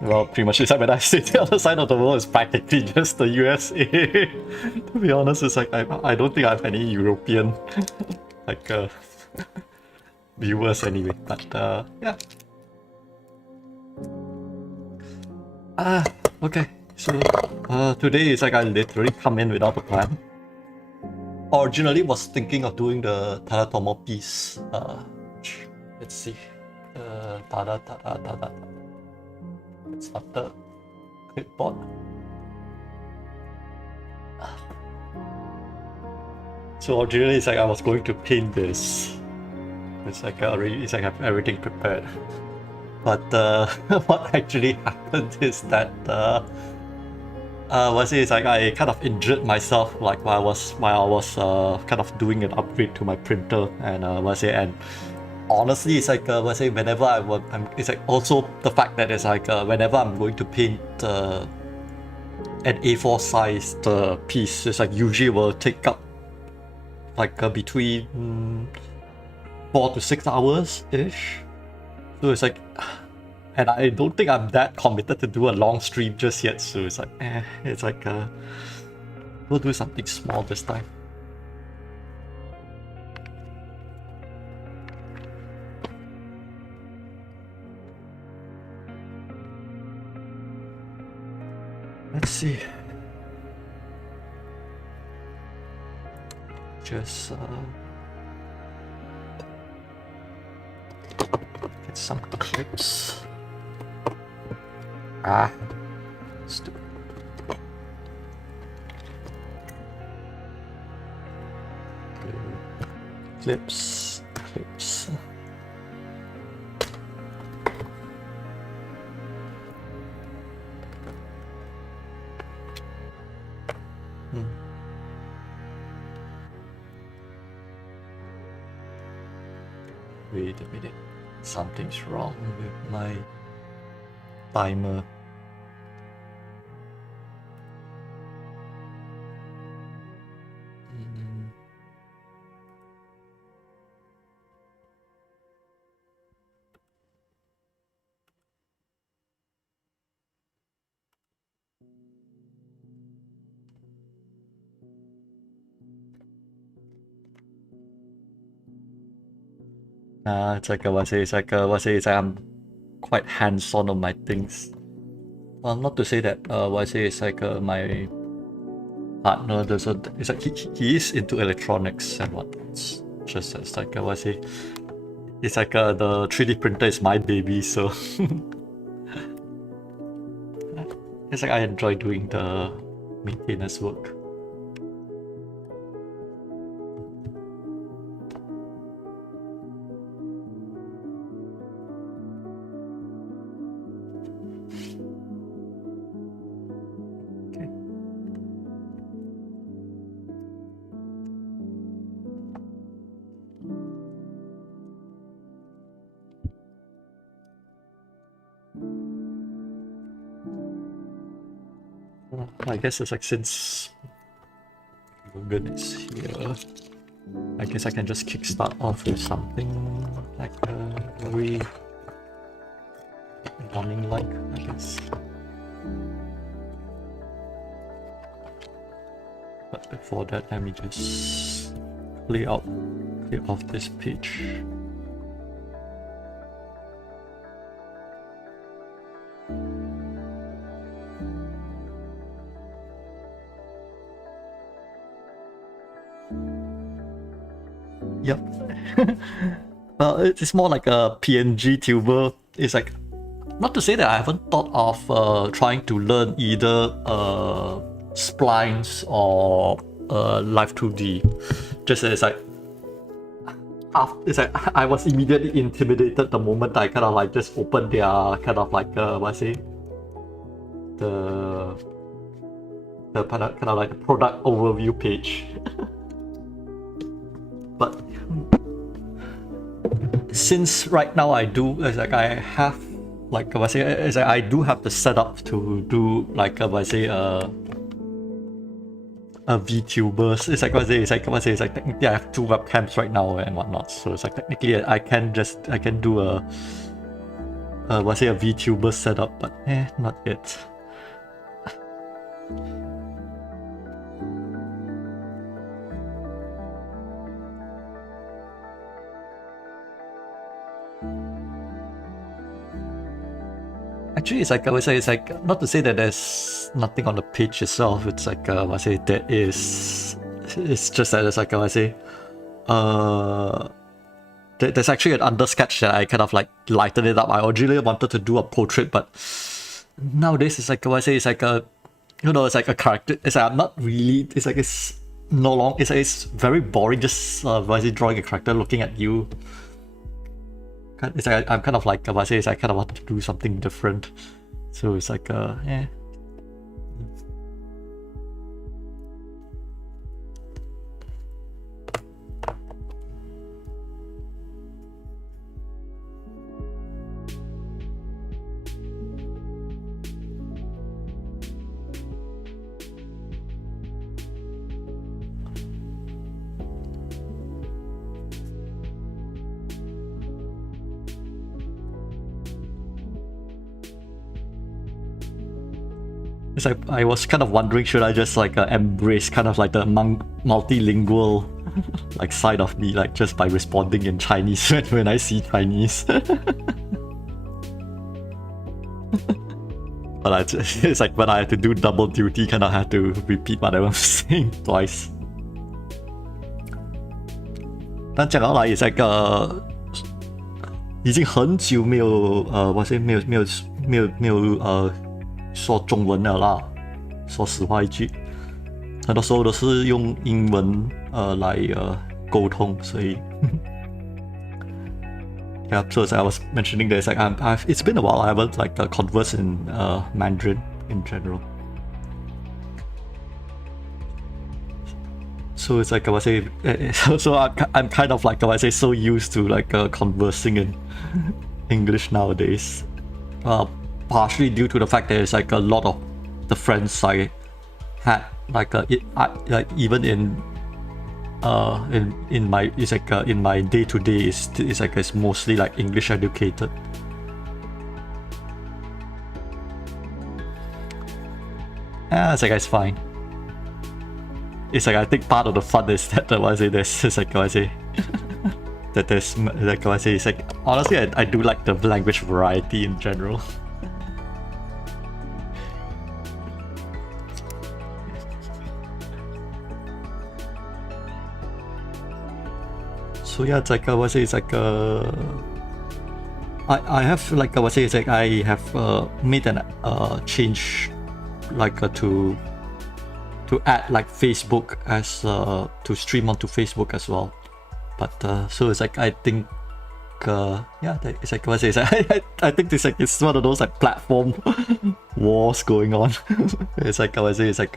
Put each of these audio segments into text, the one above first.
Well, pretty much it's like when I say the other side of the world is practically just the USA. To be honest, it's like I don't think I have any European like viewers anyway. But yeah. Okay. So today is like I literally come in without a plan. Originally was thinking of doing the Tadatomo piece. Let's see. It's not the clipboard. So originally it's like I was going to paint this. It's like I have everything prepared. But what actually happened is that it's like I kind of injured myself like while I was kind of doing an upgrade to my printer, and and honestly it's like whenever it's like also the fact that it's like whenever I'm going to paint an A4 sized piece, it's like usually will take up like between 4 to 6 hours ish. So it's like, and I don't think I'm that committed to do a long stream just yet, so it's like we'll do something small this time. Let's see. Just get some clips. Stupid. Clips. Wait a minute. Something's wrong with my timer. It's like I'm quite hands-on on my things. Well, not to say that it's like my partner doesn't. It's like he is into electronics and whatnot. Just as like it's like the 3D printer is my baby, so it's like I enjoy doing the maintenance work. I guess it's like since Logan is here, I guess I can just kickstart off with something like very morning-like, I guess. But before that, let me just clear off this page. Yep. Well, it's more like a PNG tuber. It's like, not to say that I haven't thought of trying to learn either splines or Live 2D. Just as it's like I was immediately intimidated the moment I kind of like just opened their kind of like the kind of like the product overview page. But since right now I do, it's like I have like it's like I do have the setup to do like VTubers. It's like technically I have 2 webcams right now and whatnot. So it's like technically I can do a was it a VTuber setup, but not yet. Actually, it's like I would say, it's like not to say that there's nothing on the page itself. It's like I say there is. It's just that it's like I say, there's actually an undersketch that I kind of like lightened it up. I originally wanted to do a portrait, but nowadays it's like I say, it's like a, it's like a character. It's like I'm not really. It's like it's no long. It's like, it's very boring. Just drawing a character looking at you. It's like I'm kind of like I say, it's like I kind of want to do something different. So it's like it's like I was kind of wondering, should I just like embrace kind of like the multilingual like side of me, like just by responding in Chinese when I see Chinese. But it's like when I had to do double duty, kind of had to repeat what I was saying twice. 但讲到来，也是已经很久没有我是没有说中文了啦。说实话一句，很多时候都是用英文来沟通，所以。Yeah, so as I was mentioning, there's like it's been a while I haven't like conversed in Mandarin in general. So it's like I was say, so I'm kind of like I was say so used to like conversing in English nowadays. Partially due to the fact that it's like a lot of the friends I had like like even in my it's like in my day to day it's like it's mostly like English educated. It's like it's fine. It's like I think part of the fun is that I say this is like I say that there's like I say it's like honestly I do like the language variety in general. So yeah, it's like I would say it's like I have like I would say it's like I have made an change like to add like Facebook as to stream onto Facebook as well. But so it's like I think yeah, it's like I would say it's like, I think it's like it's one of those like platform wars going on. It's like I would say it's like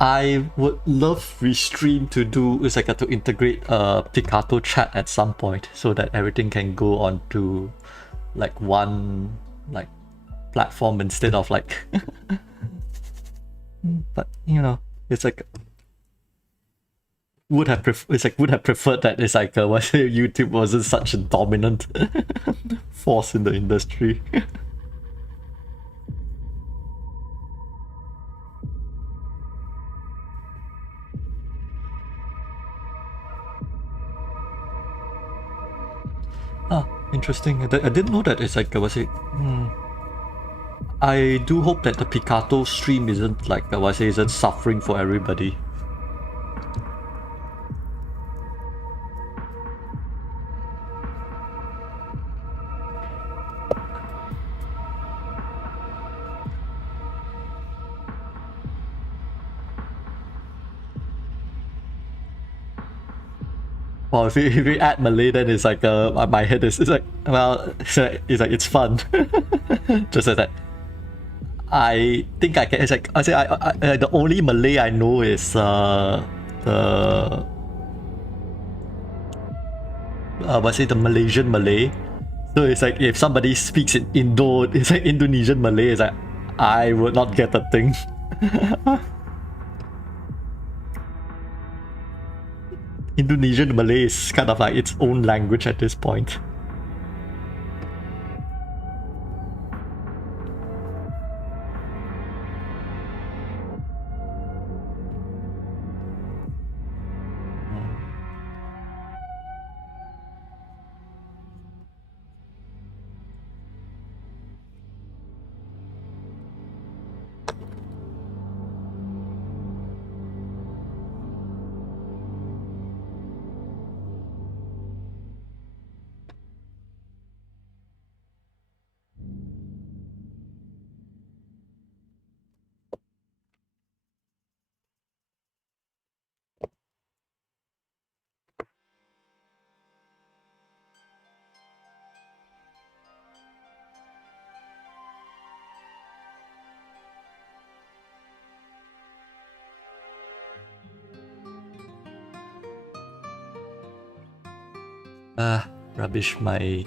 I would love Restream to do is like to integrate Picato chat at some point so that everything can go onto like one like platform instead of like but it's like would have preferred that it's like YouTube wasn't such a dominant force in the industry. Interesting. I didn't know that it's like I do hope that the Picato stream isn't like isn't suffering for everybody. Well, if we add Malay, then it's like my head is it's like well, it's fun. Just as that, I think I can. It's like I say I the only Malay I know is the the Malaysian Malay. So it's like if somebody speaks in it's like Indonesian Malay. It's like I would not get the thing. Indonesian Malay is kind of like its own language at this point. Rubbish my...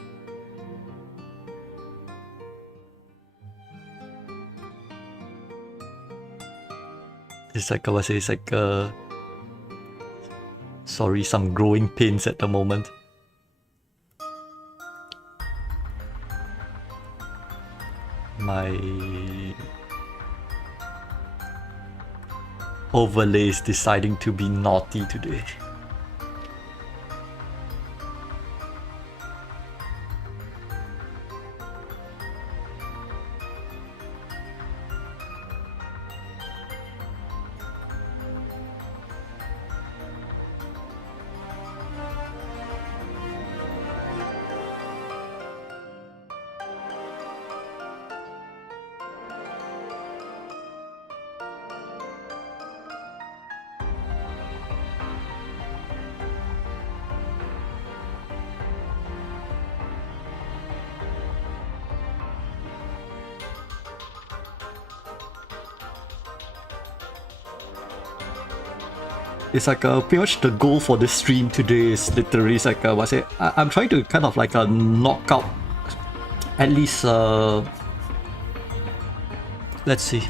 It's like, I was say, it's like, sorry, some growing pains at the moment. My overlay is deciding to be naughty today. It's like pretty much the goal for this stream today is literally it's like what I say, I'm trying to kind of like knock out at least let's see.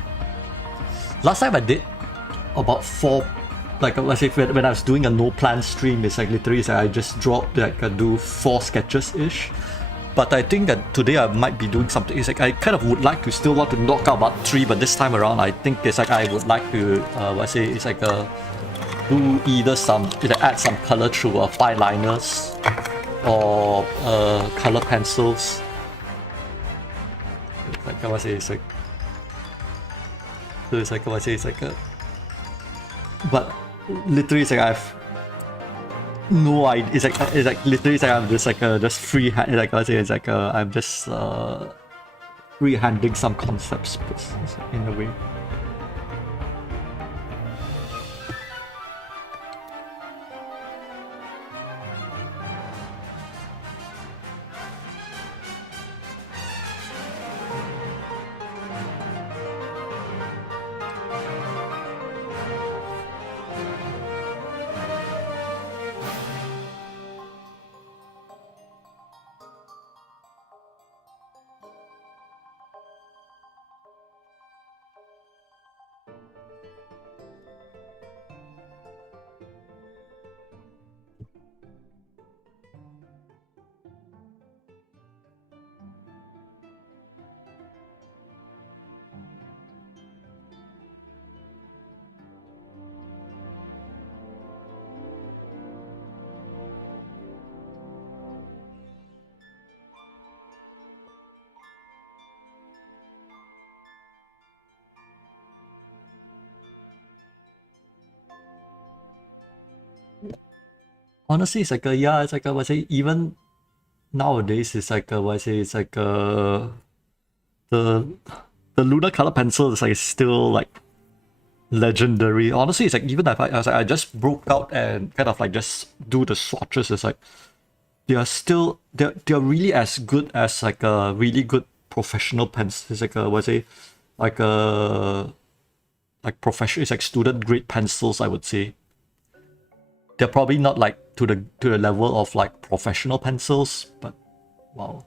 Last time I did about 4, like let's say when I was doing a no plan stream, it's like literally it's like I just dropped like do 4 sketches ish. But I think that today I might be doing something. It's like I kind of would like to still want to knock out about 3, but this time around I think it's like I would like to what I say, it's like do either add some color through fine liners or color pencils. Like I say, it's like so it's like I say, it's like but literally it's like I've no idea. It's like literally it's like I'm just like just freehand. Like I say, it's like I'm just freehanding some concepts in a way. Honestly, it's like yeah, it's like I would say even nowadays it's like what I say, it's like the lunar color pencil is like still like legendary. Honestly, it's like even if I just broke out and kind of like just do the swatches, it's like they are still they're really as good as like a really good professional pencil. It's like what I say, like like professional, it's like student grade pencils, I would say. They're probably not like to the level of like professional pencils, but wow.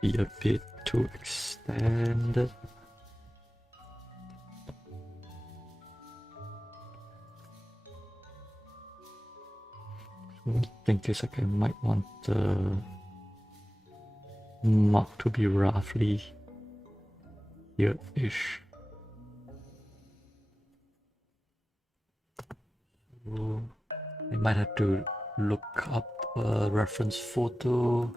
be a bit too extended. I think it's like I might want the mark to be roughly here-ish. So I might have to look up a reference photo.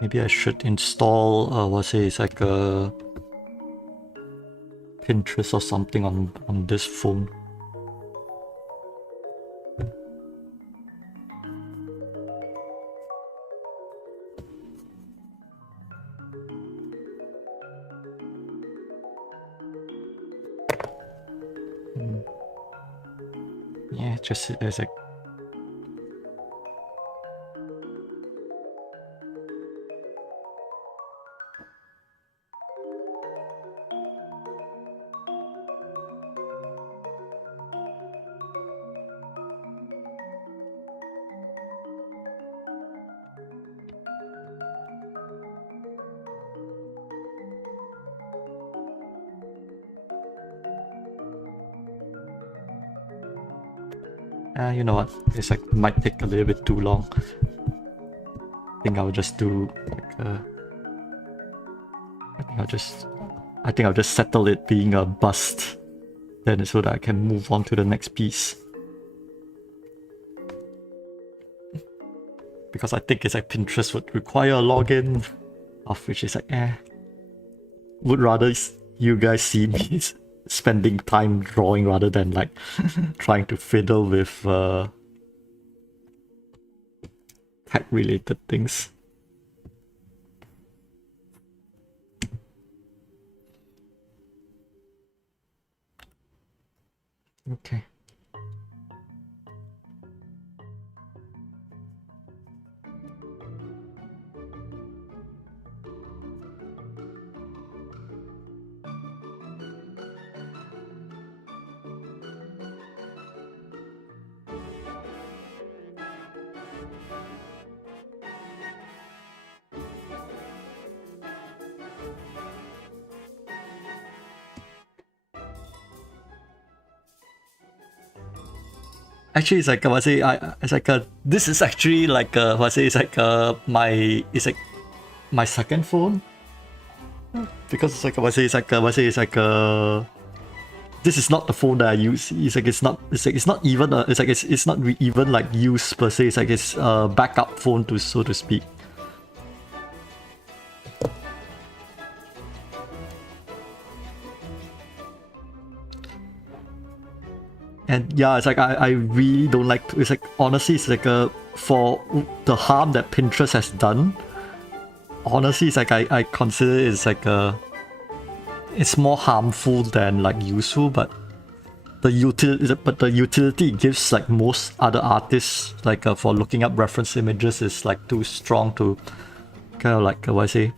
Maybe I should install what's it, it's like a Pinterest or something on this phone. Yeah, just there's like you know what? It's like might take a little bit too long. I think I'll just do like I think I'll just settle it being a bust, then so that I can move on to the next piece. Because I think it's like Pinterest would require a login, of which is like would rather you guys see me spending time drawing rather than like trying to fiddle with tech related things. Okay. Actually, it's like what I say. It's like this is actually like what I say. It's like it's like my second phone, because it's like what I say. It's like what I say. It's like this is not the phone that I use. It's like it's not even it's like it's not even like used per se. It's like it's a backup phone, to so to speak. And yeah, it's like I really don't like to, it's like honestly it's like for the harm that Pinterest has done, honestly it's like I consider it's like it's more harmful than like useful, but the utility it gives like most other artists, like for looking up reference images, is like too strong to kind of like what I say,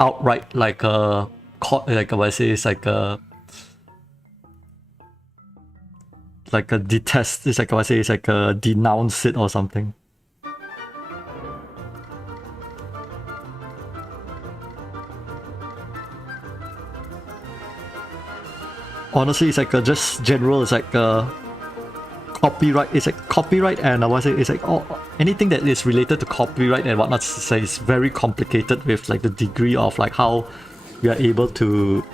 outright like like what I say, it's like a detest, it's like what I say, it's like a denounce it or something. Honestly, it's like just general, it's like copyright, it's like copyright, and what I say, it's like anything that is related to copyright and whatnot, it's very complicated with like the degree of like how we are able to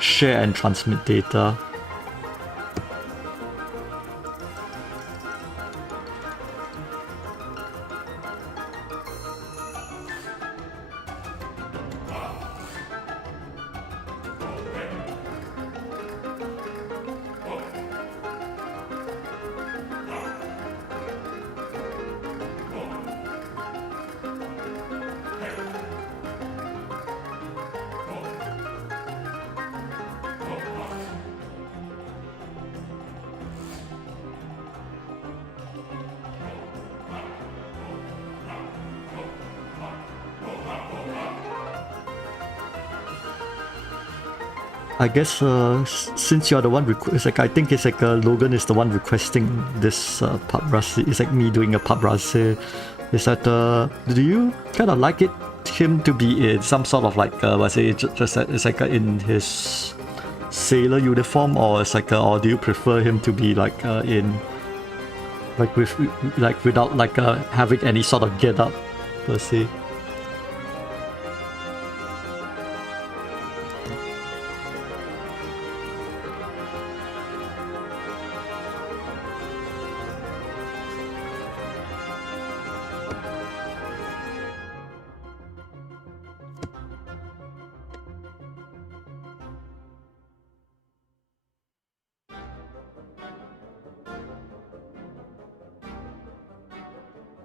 share and transmit data. I guess since you're the one it's like I think it's like Logan is the one requesting this paparazzi. It's like me doing a paparazzi. Is that do you kind of like him to be in some sort of like let's say just it's like in his sailor uniform, or it's like or do you prefer him to be like in like with like without like having any sort of get up per se?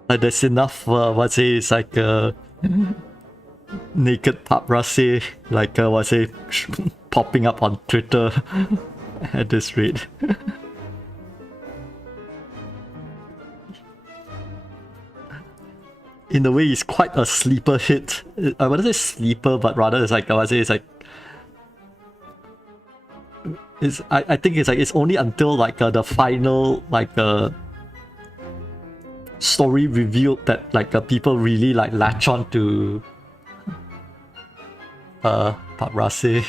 Like there's enough let's say it's like naked paparazzi like let's say popping up on Twitter at this rate. In a way, it's quite a sleeper hit. I wouldn't say sleeper, but rather it's like I would say it's like it's I think it's like it's only until like the final like story revealed that like people really like latch on to paparazzi.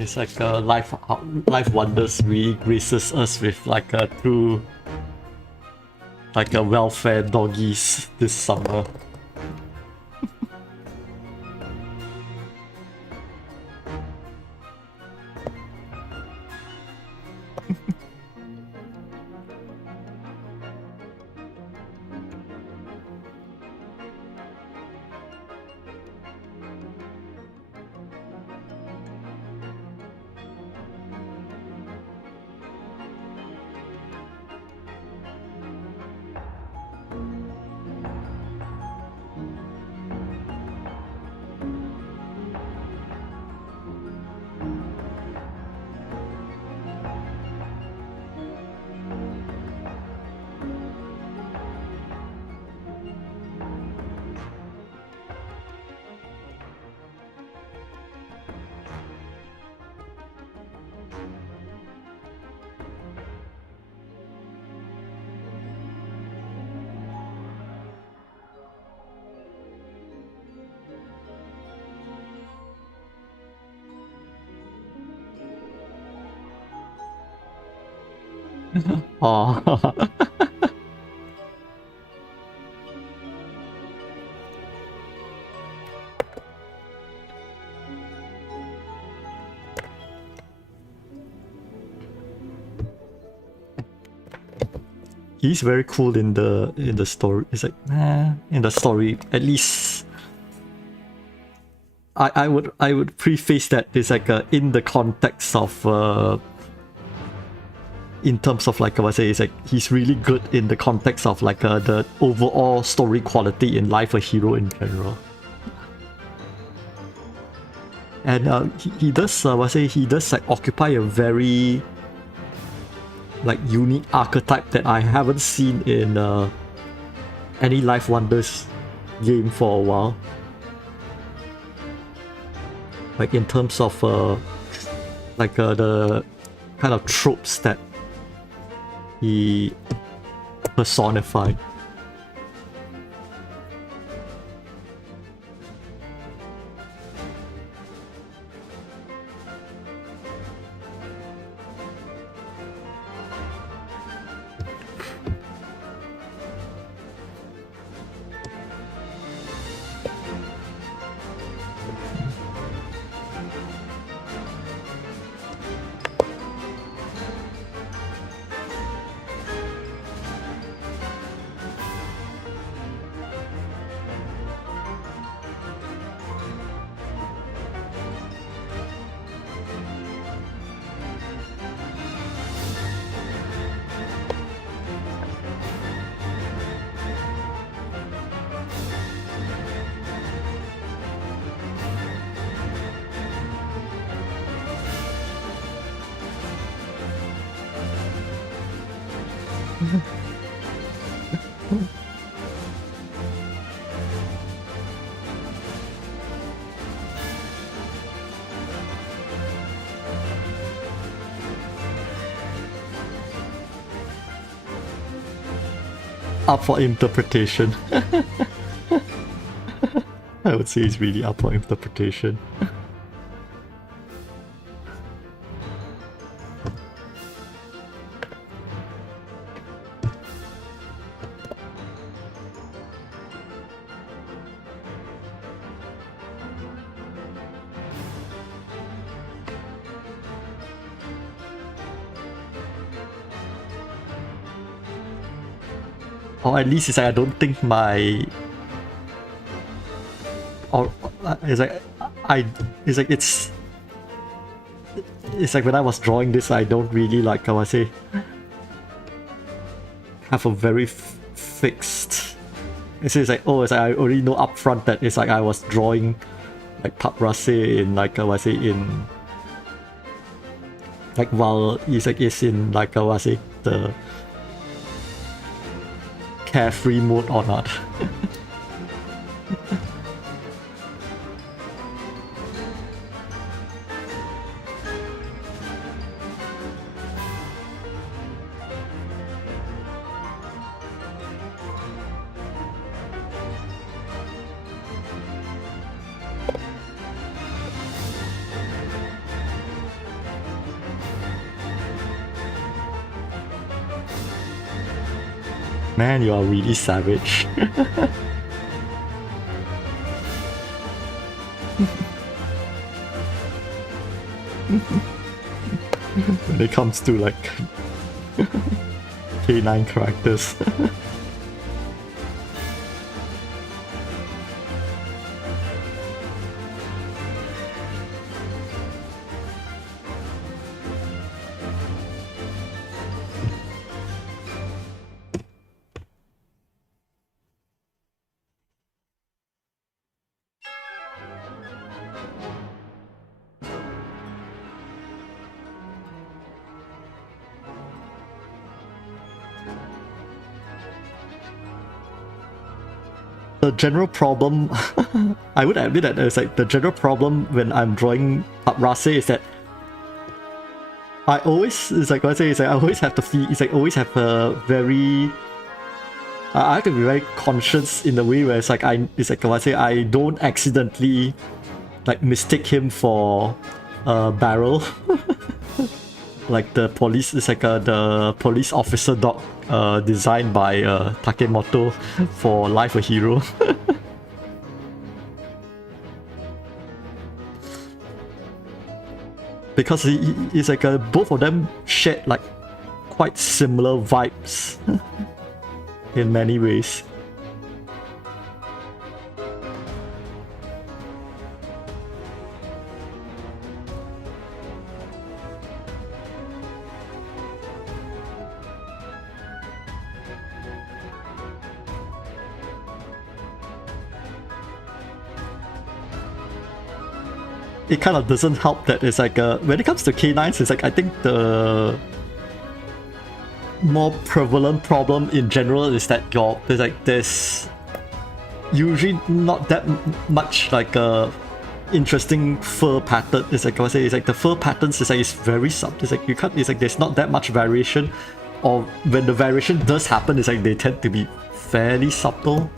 It's like life wonders really graces us with like a true like a welfare doggies this summer. Oh. He's very cool in the story. It's like, in the story, at least I would preface that it's like in the context of in terms of like I say, it's like he's really good in the context of like the overall story quality in Life a Hero in general. And he does he does like occupy a very like unique archetype that I haven't seen in any Life Wonders game for a while. Like in terms of like the kind of tropes that he personified. Up for interpretation. I would say it's really up for interpretation. Or at least it's like I don't think my or it's like it's like when I was drawing this I don't really like how I say have a very fixed it's like oh it's like I already know upfront that it's like I was drawing like Paprase in like how I say in like while it's like it's in like how I say the carefree mode or not. Man, you are really savage. When it comes to like K9 characters. The general problem, I would admit that it's like the general problem when I'm drawing Paprase is that I always, it's like what I say, it's like I always have to feel, it's like always have a very, I have to be very conscious in the way where it's like it's like what I say, I don't accidentally like mistake him for a barrel. like the police is like the police officer dog designed by Takemoto for Life a Hero. Because it's like both of them shared like quite similar vibes in many ways. It kind of doesn't help that it's like when it comes to canines, it's like I think the more prevalent problem in general is that there's usually not that much like interesting fur pattern. It's like I would say it's like the fur patterns is like it's very subtle. It's like you can't. It's like there's not that much variation, or when the variation does happen, it's like they tend to be fairly subtle.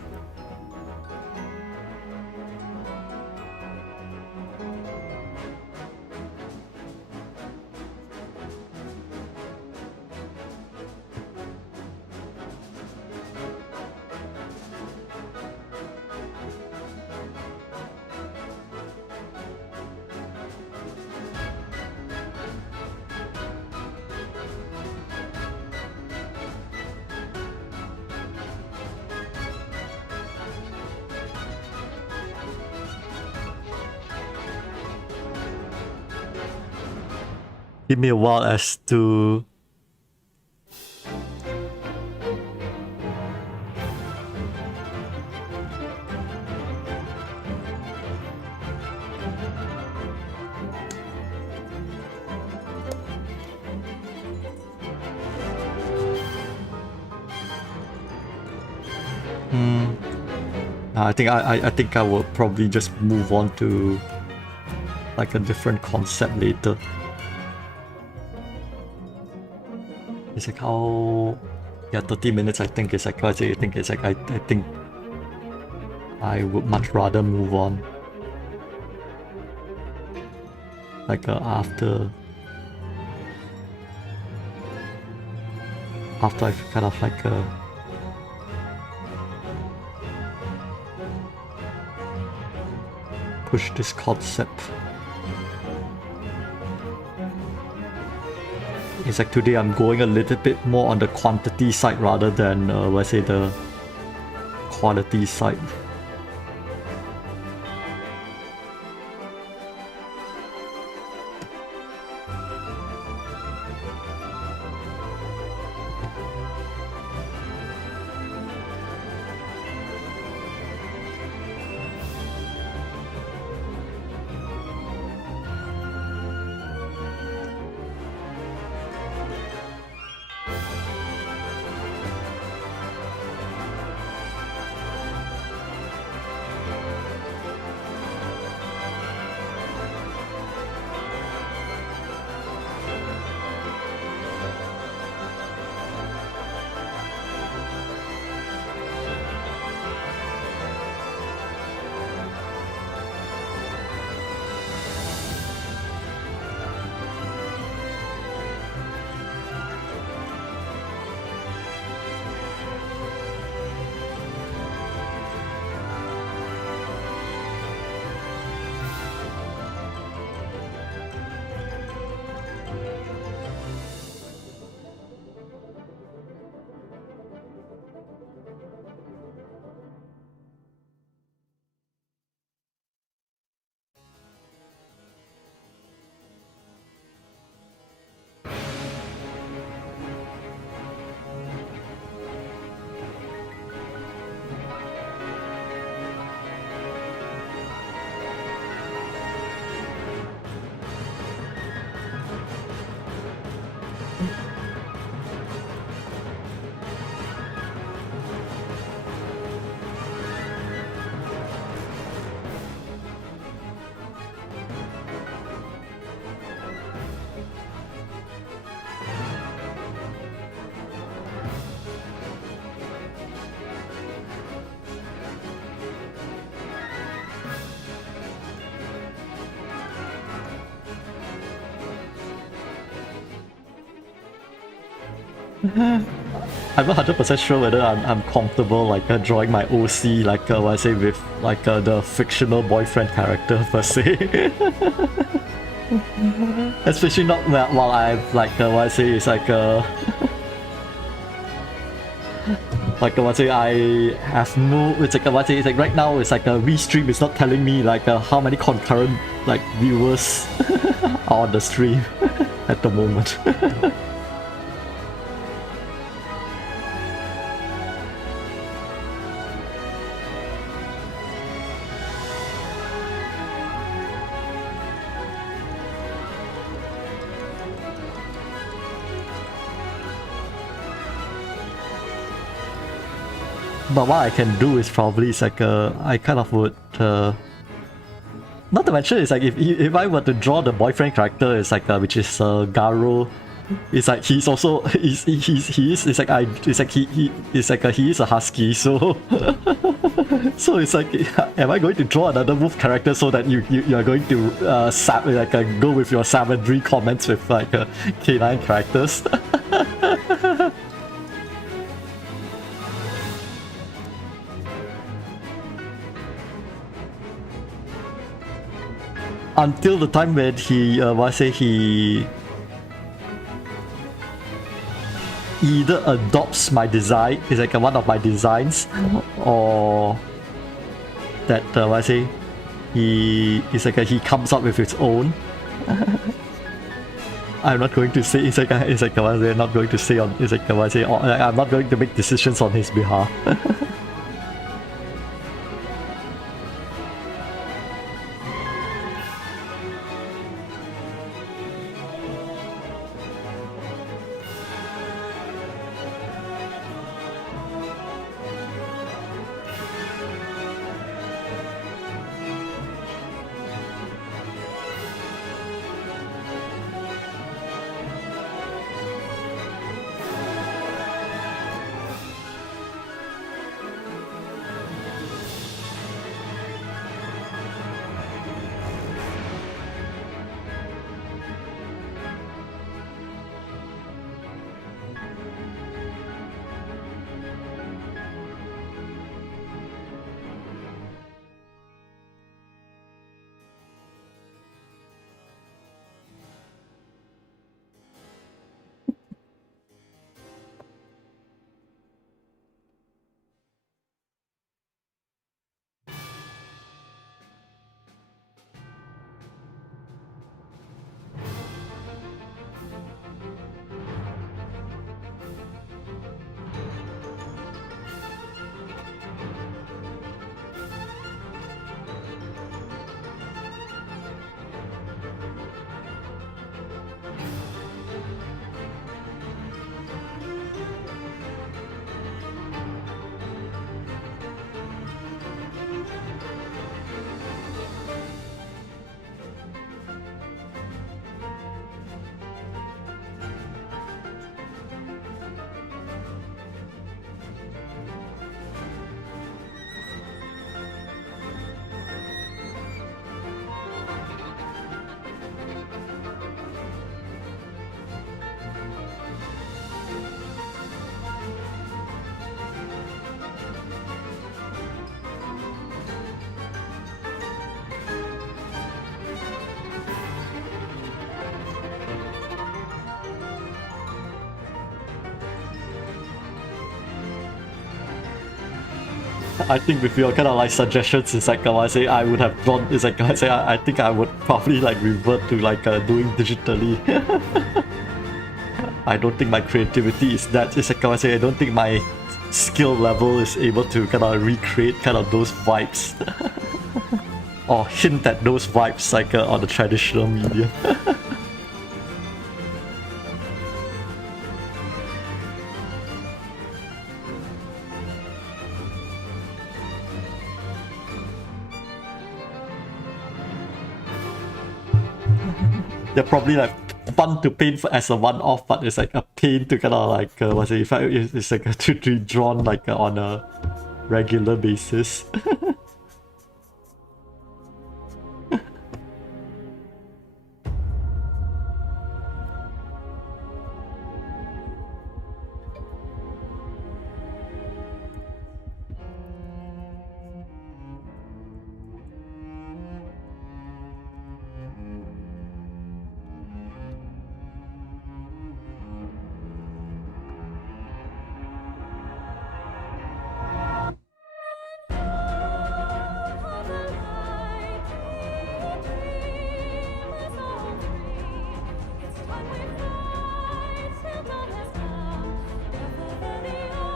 Give me a while as to I think I will probably just move on to like a different concept later. It's like how 30 minutes I think is like I think it's like I think I would much rather move on. Like after I've kind of like push this concept. It's like today I'm going a little bit more on the quantity side rather than let's say the quality side. I'm not 100% sure whether I'm comfortable like drawing my OC like what I say with like the fictional boyfriend character per se. Especially not while I've like what I say is like what I say I have no, it's like what I say it's like right now it's like a restream is not telling me like how many concurrent like viewers are on the stream at the moment. But what I can do is probably is like I kind of would not to mention it's like if I were to draw the boyfriend character it's like which is Garo, it's like he's also he is it's like I it's like he it's like he is a husky, so so it's like am I going to draw another wolf character so that you are going to go with your savagery comments with like canine characters? Until the time when he, what I say, he either adopts my design, is like one of my designs, or that, what I say, he comes up with his own. I'm not going to say, it's like what I say, I'm not going to say on, it's like what I say, I'm not going to make decisions on his behalf. I think with your kind of like suggestions, it's like I say I would have drawn. It's like I say I think I would probably like revert to like doing digitally. I don't think my creativity is that. It's like I say I don't think my skill level is able to kind of recreate kind of those vibes or hint at those vibes like on the traditional medium. They're probably like fun to paint as a one-off, but it's like a pain to kind of like what's it? It's like to be drawn like on a regular basis.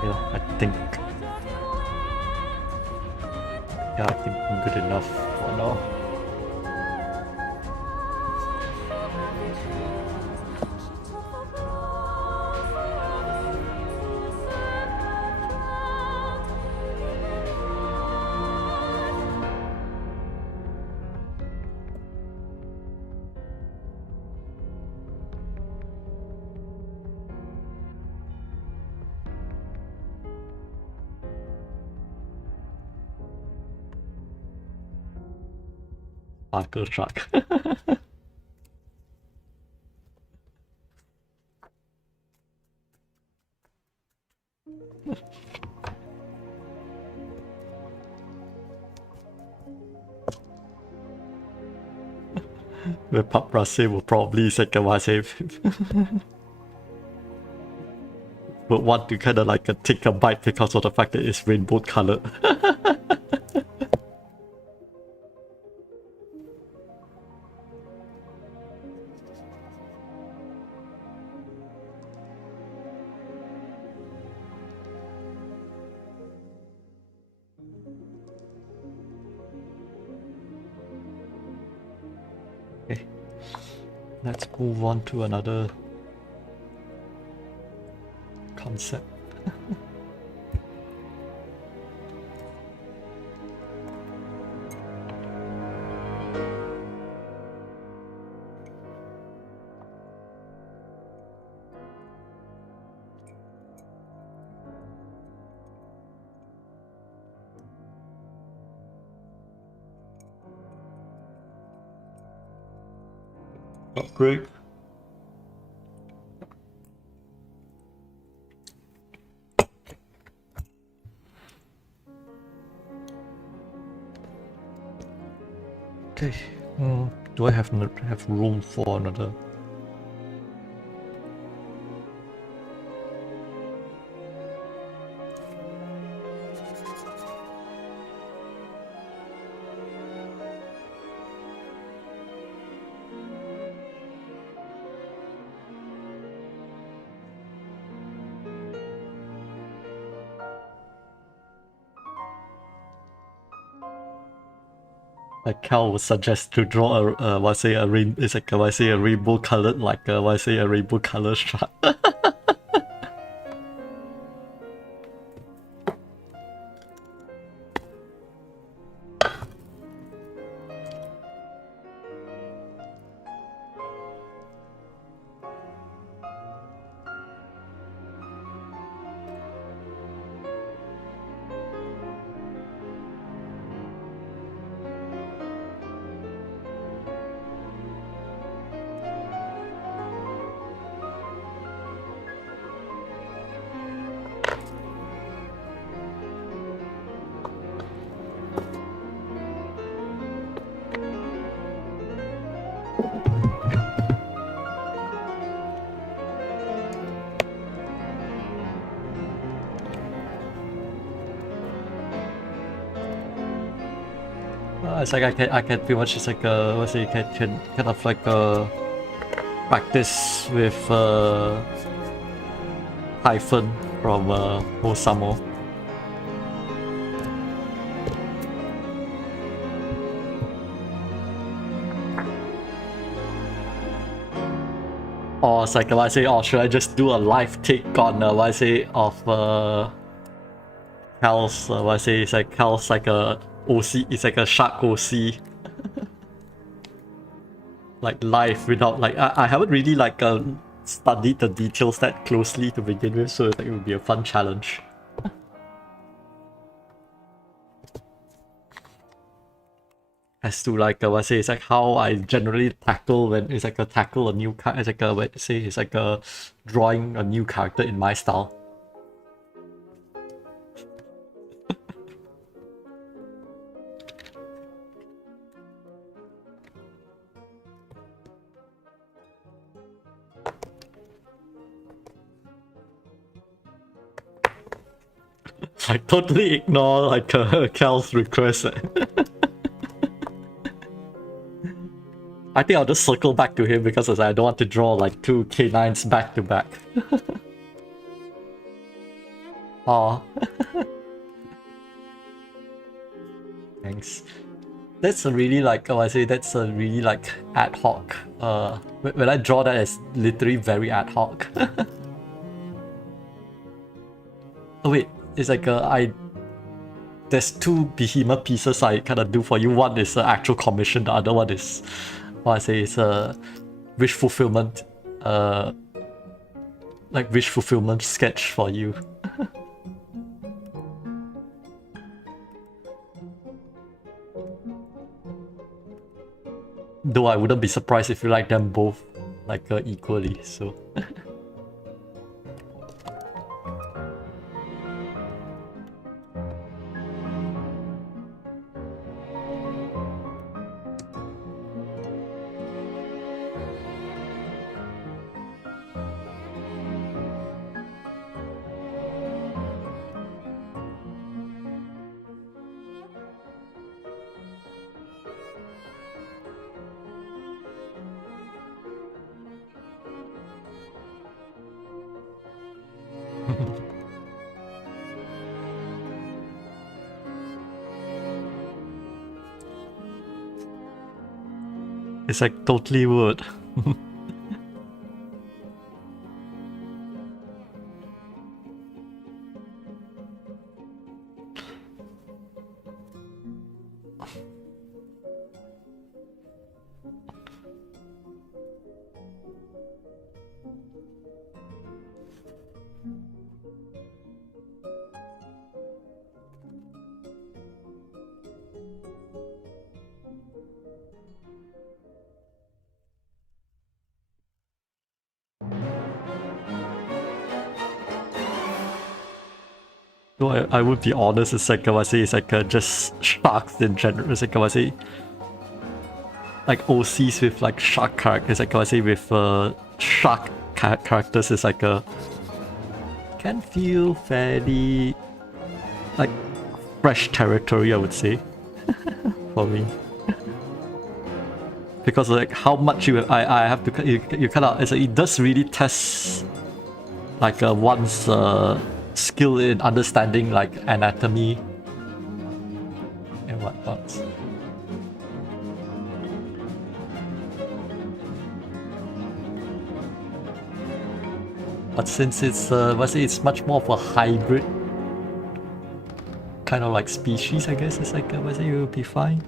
Yeah, I think I'm good enough for now. Sparkle truck. The paparazzi will probably would want to kind of like take a bite because of the fact that it's rainbow colored. Okay, let's move on to another concept. Upgrade. Okay, do I have room for another? Like Cal would suggest to draw a a rainbow colored a rainbow colored stripe. It's like I can pretty much just like can kind of like practice with Hyphen from Osamo. Or it's like should I just do a live take on of Cal's it's like Cal's like a OC, it's like a shark OC. Like live without I haven't really studied the details that closely to begin with, so I think it would be a fun challenge. As to it's like how I generally tackle when it's like tackle a new it's like a drawing a new character in my style. Like totally ignore Cal's request. I think I'll just circle back to him because I don't want to draw like two K9s back to back. Oh, thanks. That's a really like, oh, I say that's a really like ad hoc. When I draw that, it's literally very ad hoc. Oh wait, it's like there's two behemoth pieces I kind of do for you. One is an actual commission. The other one is, what I say, is a wish fulfillment. Like wish fulfillment sketch for you. Though I wouldn't be surprised if you like them both like equally. So. It's like totally would. No, I would be honest, it's like I say, it's like just sharks in general. It's like I say, like OCs with like shark characters. Like I say, with shark characters, it's like can feel fairly like fresh territory, I would say, for me. Because like how much I have to you kind of, it does really test like one's skill in understanding like anatomy and whatnot. But since it's it's much more of a hybrid kind of like species, I guess it's like it will be fine.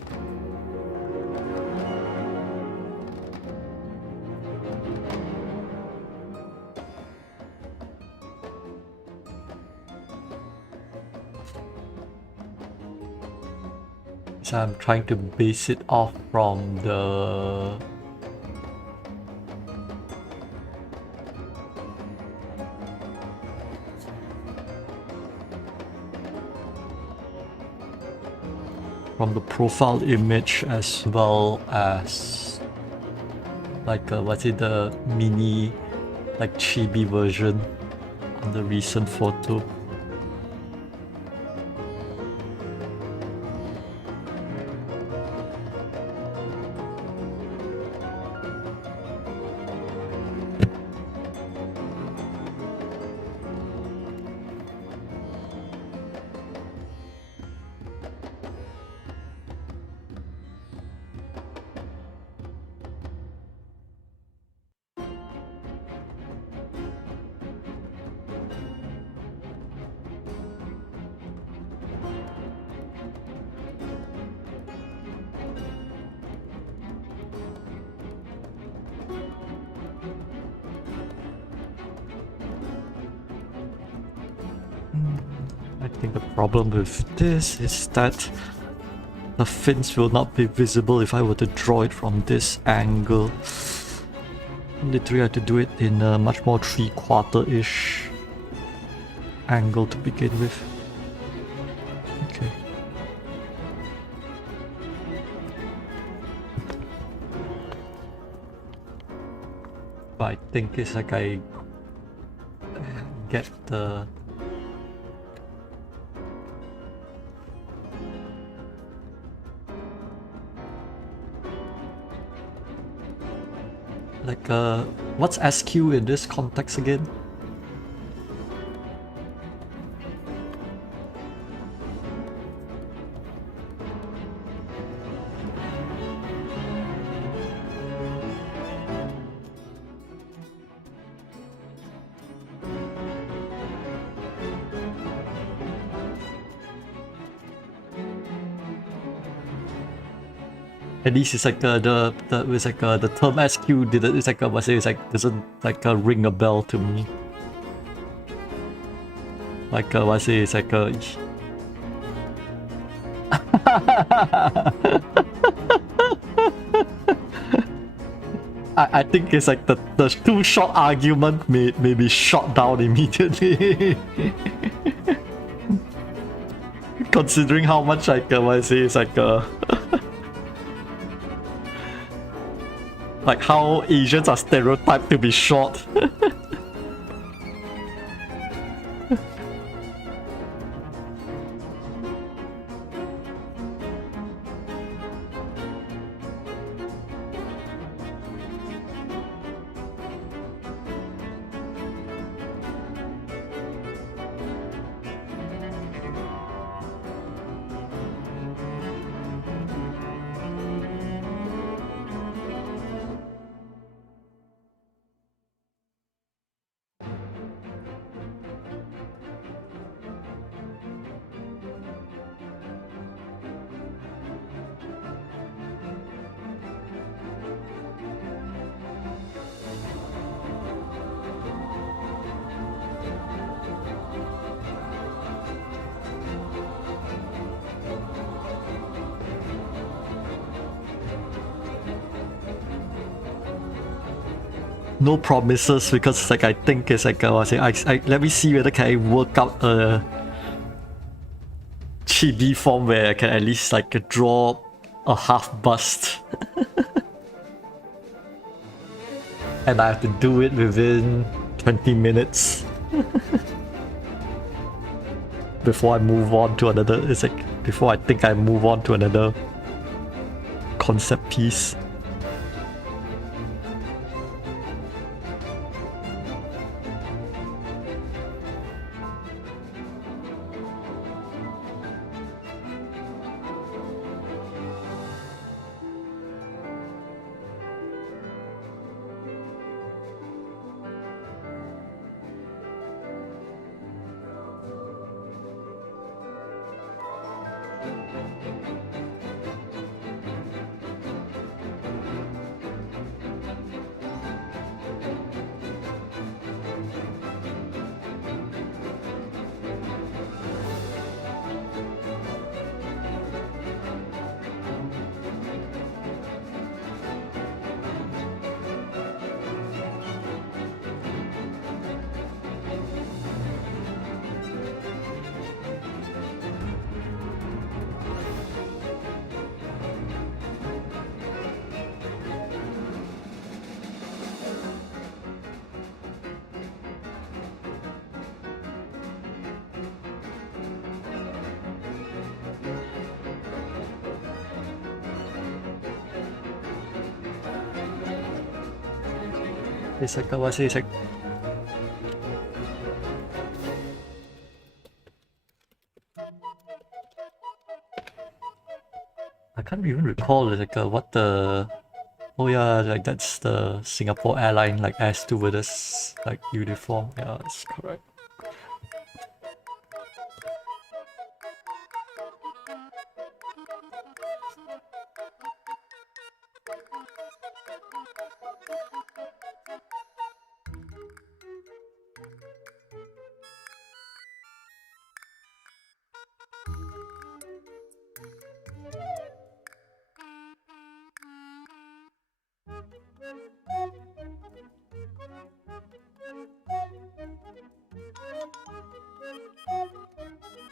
So I'm trying to base it off from the profile image as well as like the mini like chibi version on the recent photo. I think the problem with this is that the fins will not be visible if I were to draw it from this angle. Literally I have to do it in a much more 3/4-ish angle to begin with. Okay. But I think it's like I get the like what's SQ in this context again? At least it's like the term SQ didn't it's like doesn't ring a bell to me. Like it's like I think it's like the too short argument may be shot down immediately. Considering how much like it's like like how Asians are stereotyped to be short. No promises because it's like I think it's like I let me see whether can I work out a chibi form where I can at least like draw a half bust. And I have to do it within 20 minutes before I move on to another. It's like before I think I move on to another concept piece. It's like it's like I can't even recall like what the oh yeah, like that's the Singapore airline like air stewardess like uniform. Yeah, that's correct.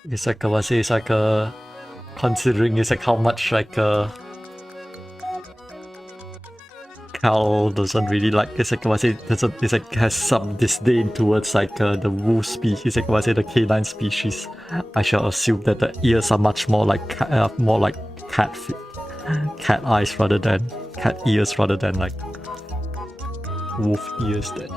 It's like it's like considering it's like how much like Cal doesn't really like it's like doesn't it's like has some disdain towards like the wolf species like the canine species. I shall assume that the ears are much more like cat eyes rather than cat ears rather than like wolf ears then.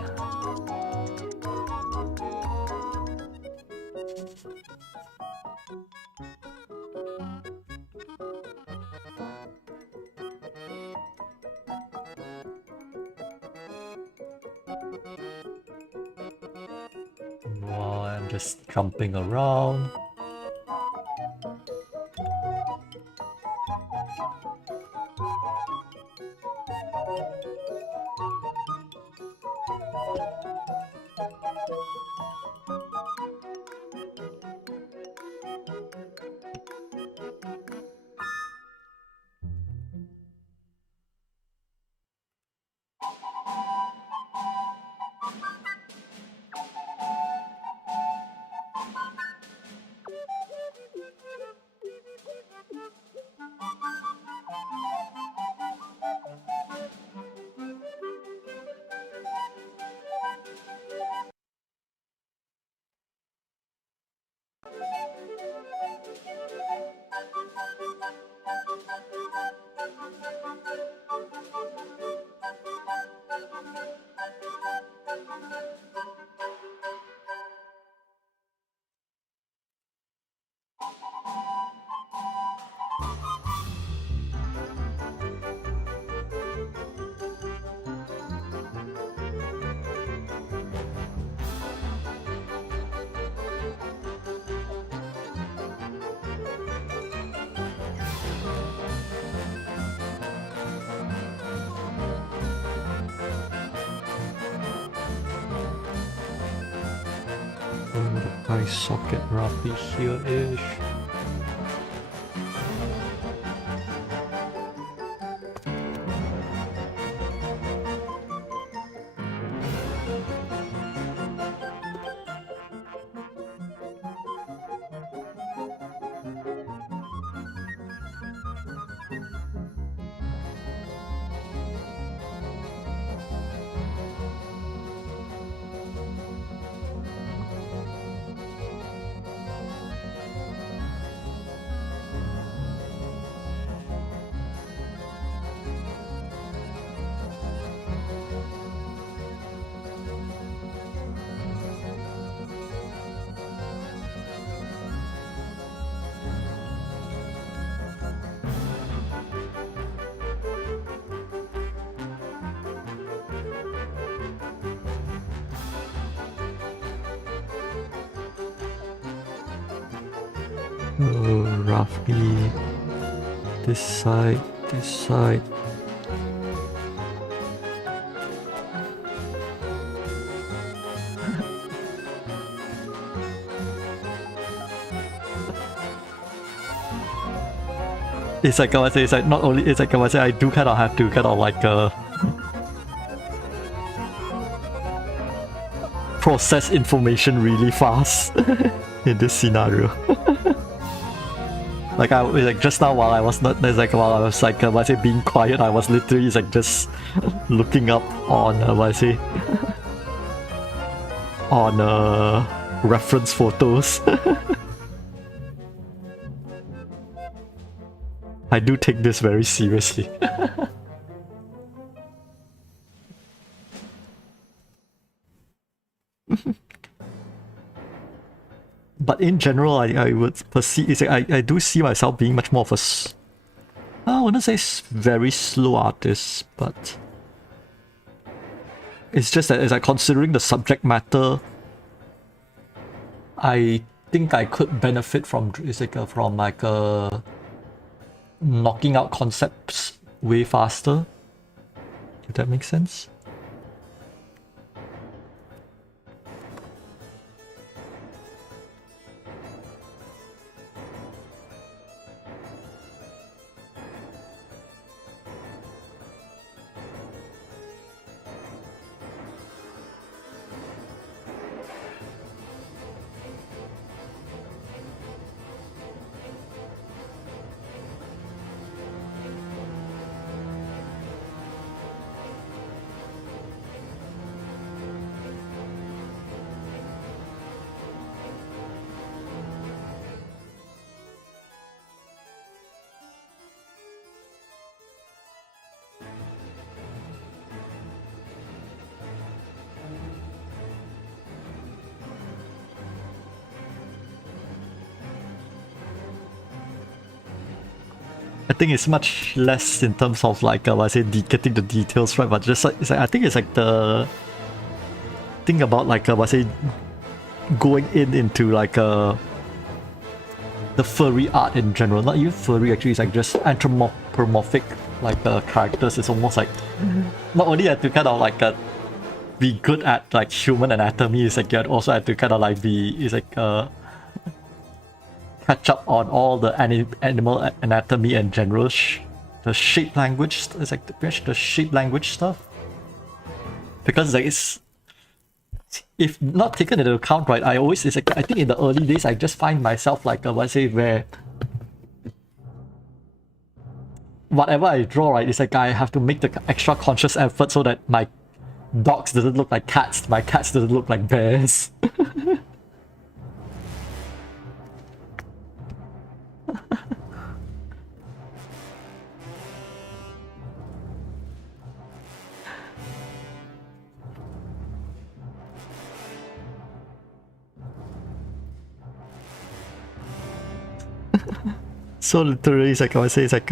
While I'm just jumping around. Eye socket roughly here-ish. Roughly this side, this side. It's like I say, it's like not only it's like I say, I do kind of have to kind of like process information really fast in this scenario. Like like just now while I was not like while I was like I say being quiet, I was literally like just looking up on I say on reference photos. I do take this very seriously. But in general, I would perceive, it's like I do see myself being much more of a, I wouldn't say very slow artist, but it's just that it's like considering the subject matter, I think I could benefit from knocking out concepts way faster, if that makes sense. I think it's much less in terms of like I say getting the details right, but just like, it's like I think it's like the thing about like I say going into like the furry art in general. Not even furry actually. It's like just anthropomorphic like characters is almost like not only have to kind of like be good at like human anatomy, is like you also have to kind of like be is like catch up on all the animal anatomy and general the shape language. It's like the shape language stuff, because like it's, if not taken into account, right, I always, it's like, I think in the early days I just find myself like let's say where whatever I draw, right, it's like I have to make the extra conscious effort so that my dogs doesn't look like cats, my cats doesn't look like bears. So literally, it's like I would say, it's like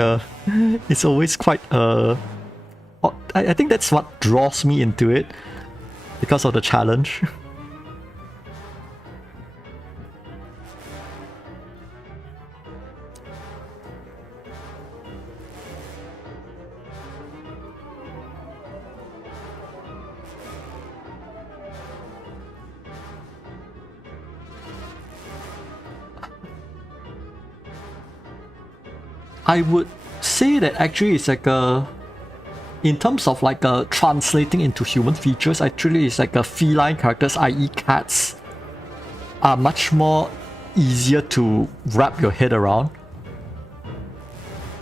it's always quite I think that's what draws me into it, because of the challenge. I would say that actually it's like in terms of like translating into human features, actually it's like feline characters, i.e. cats, are much more easier to wrap your head around.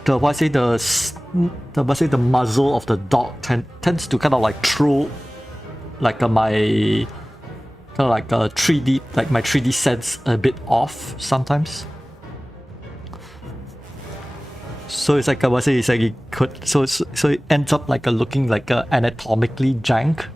The what I say the muzzle of the dog tends to kind of like throw like my kind of like 3D, like my 3D sense a bit off sometimes. So it's like I was saying, it's like it could, so it ends up like looking like anatomically jank.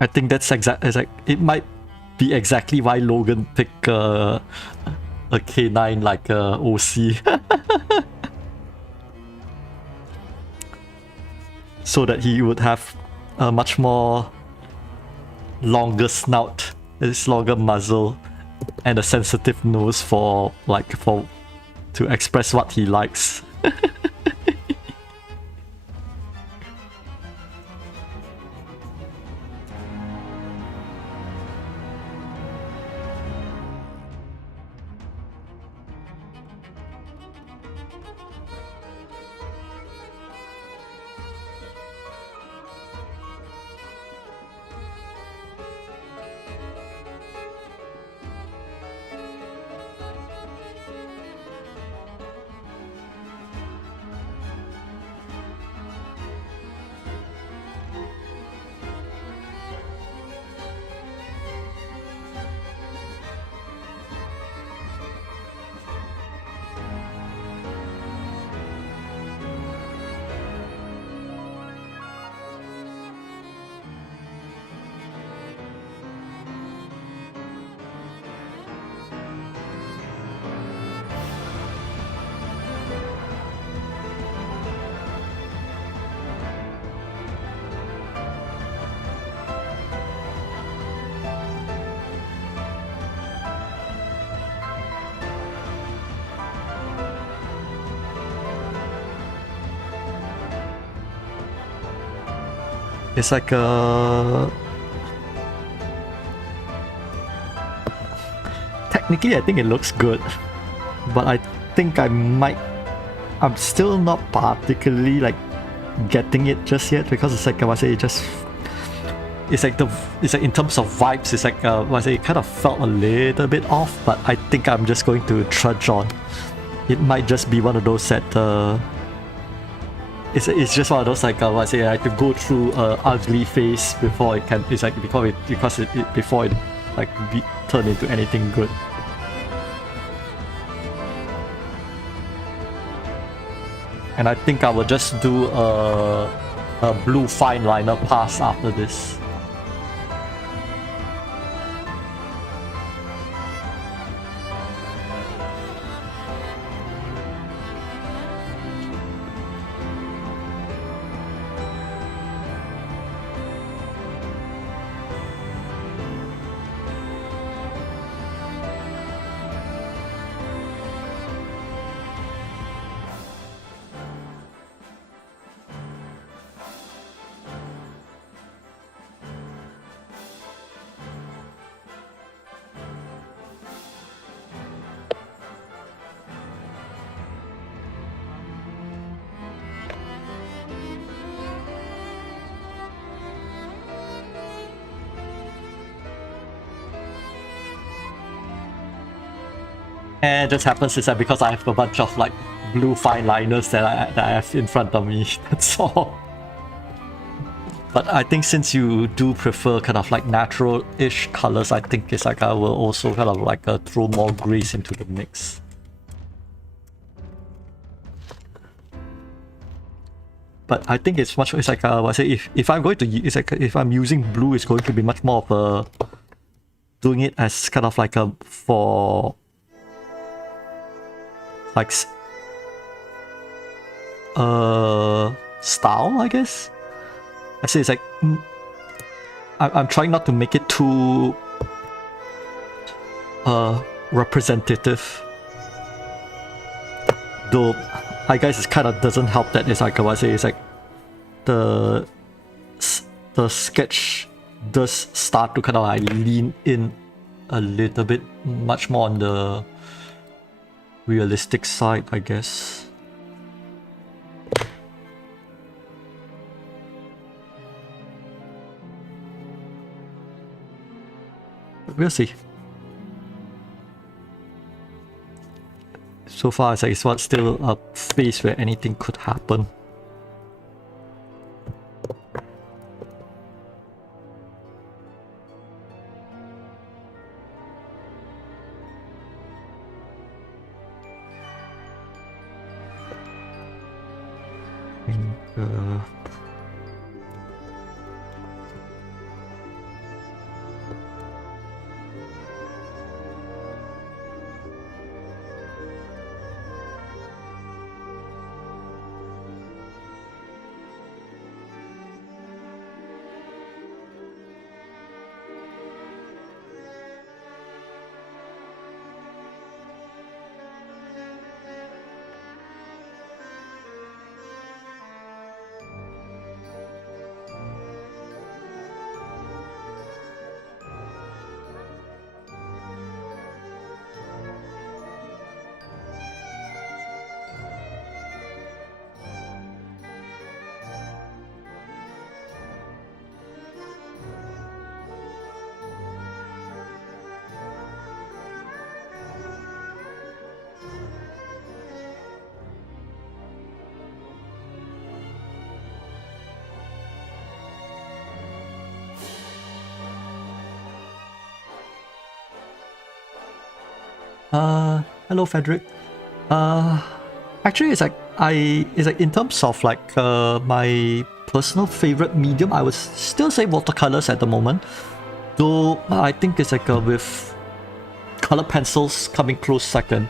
I think that's it might be exactly why Logan picked a canine like OC. So that he would have a much more longer snout, this longer muzzle, and a sensitive nose for to express what he likes. It's like a... Technically, I think it looks good, but I think I'm still not particularly like getting it just yet, because it's like, I say, it's like in terms of vibes, it's like I say, it kind of felt a little bit off, but I think I'm just going to trudge on. It might just be one of those that it's just one of those like I say, I have to go through a ugly phase before it can, it's like before it like turn into anything good. And I think I will just do a blue fine liner pass after this. And it just happens is that because I have a bunch of like blue fine liners that I have in front of me, that's all. But I think since you do prefer kind of like natural-ish colors, I think it's like I will also kind of like throw more grays into the mix. But I think it's much, it's like I say, if I'm going to, it's like if I'm using blue, it's going to be much more of a, doing it as kind of like a, for like style, I guess. I say it's like I'm trying not to make it too representative, though I guess it kind of doesn't help that it's like I say, it's like the sketch does start to kind of like lean in a little bit much more on the realistic side, I guess. We'll see. So far, it's like it's still a phase where anything could happen. Hello Frederick. Actually it's like in terms of like my personal favorite medium, I would still say watercolors at the moment. Though I think it's like with color pencils coming close second.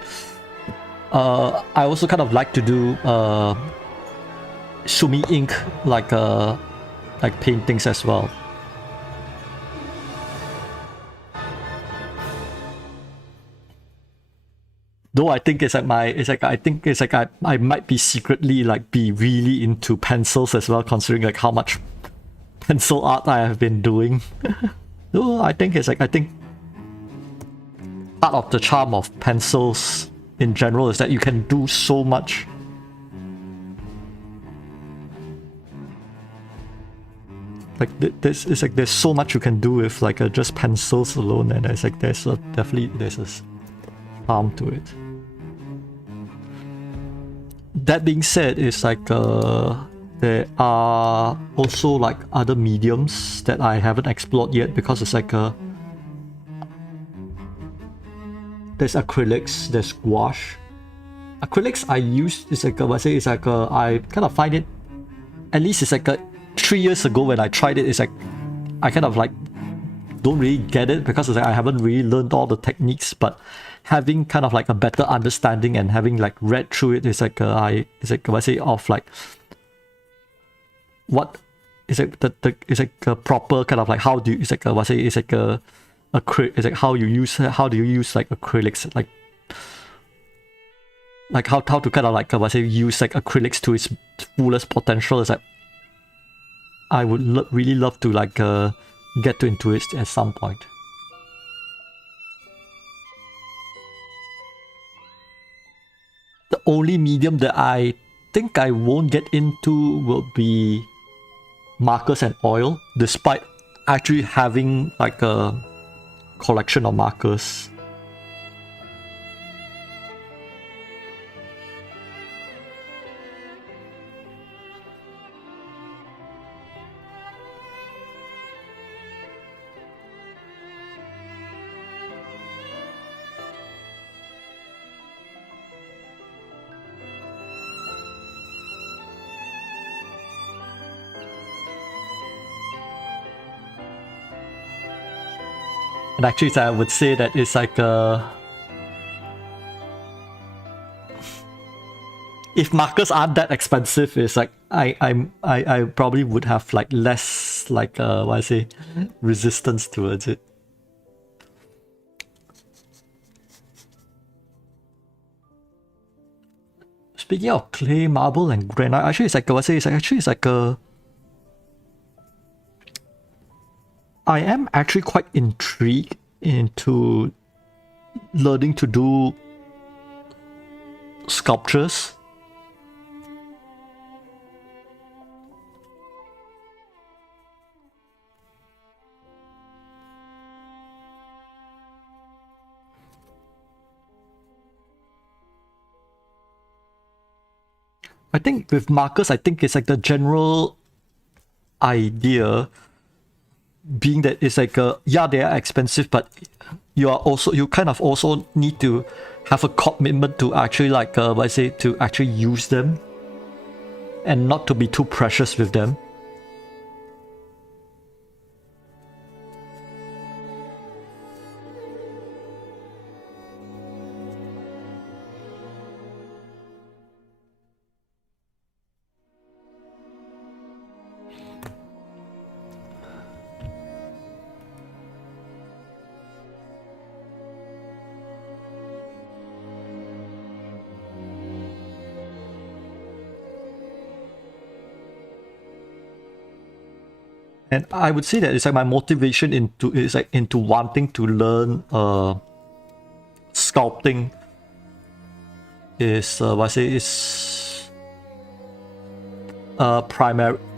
I also kind of like to do Sumi ink like paintings as well. Though I think it's like I might be secretly like be really into pencils as well, considering like how much pencil art I have been doing. So I think it's like, I think part of the charm of pencils in general is that you can do so much. Like there's so much you can do with like just pencils alone, and it's like definitely there's a charm to it. That being said, it's like there are also like other mediums that I haven't explored yet, because it's like there's acrylics, there's gouache. Acrylics I use is like I kind of find it, at least it's like 3 years ago when I tried it, it's like I kind of like don't really get it, because it's like I haven't really learned all the techniques, but having kind of like a better understanding and having like read through it, it's like of like what is like it's like a proper kind of like how do you, it's like it's like how do you use like acrylics, like how to kind of like use like acrylics to its fullest potential. Is like I would really love to like get into it at some point. The only medium that I think I won't get into will be markers and oil, despite actually having like a collection of markers. And actually, I would say that it's like if markers aren't that expensive, it's like I probably would have like less like resistance towards it. Speaking of clay, marble, and granite, actually it's like I am actually quite intrigued into learning to do sculptures. I think with markers, I think it's like the general idea being that it's like yeah, they are expensive, but you kind of also need to have a commitment to actually like to actually use them and not to be too precious with them. And I would say that it's like my motivation into wanting to learn sculpting is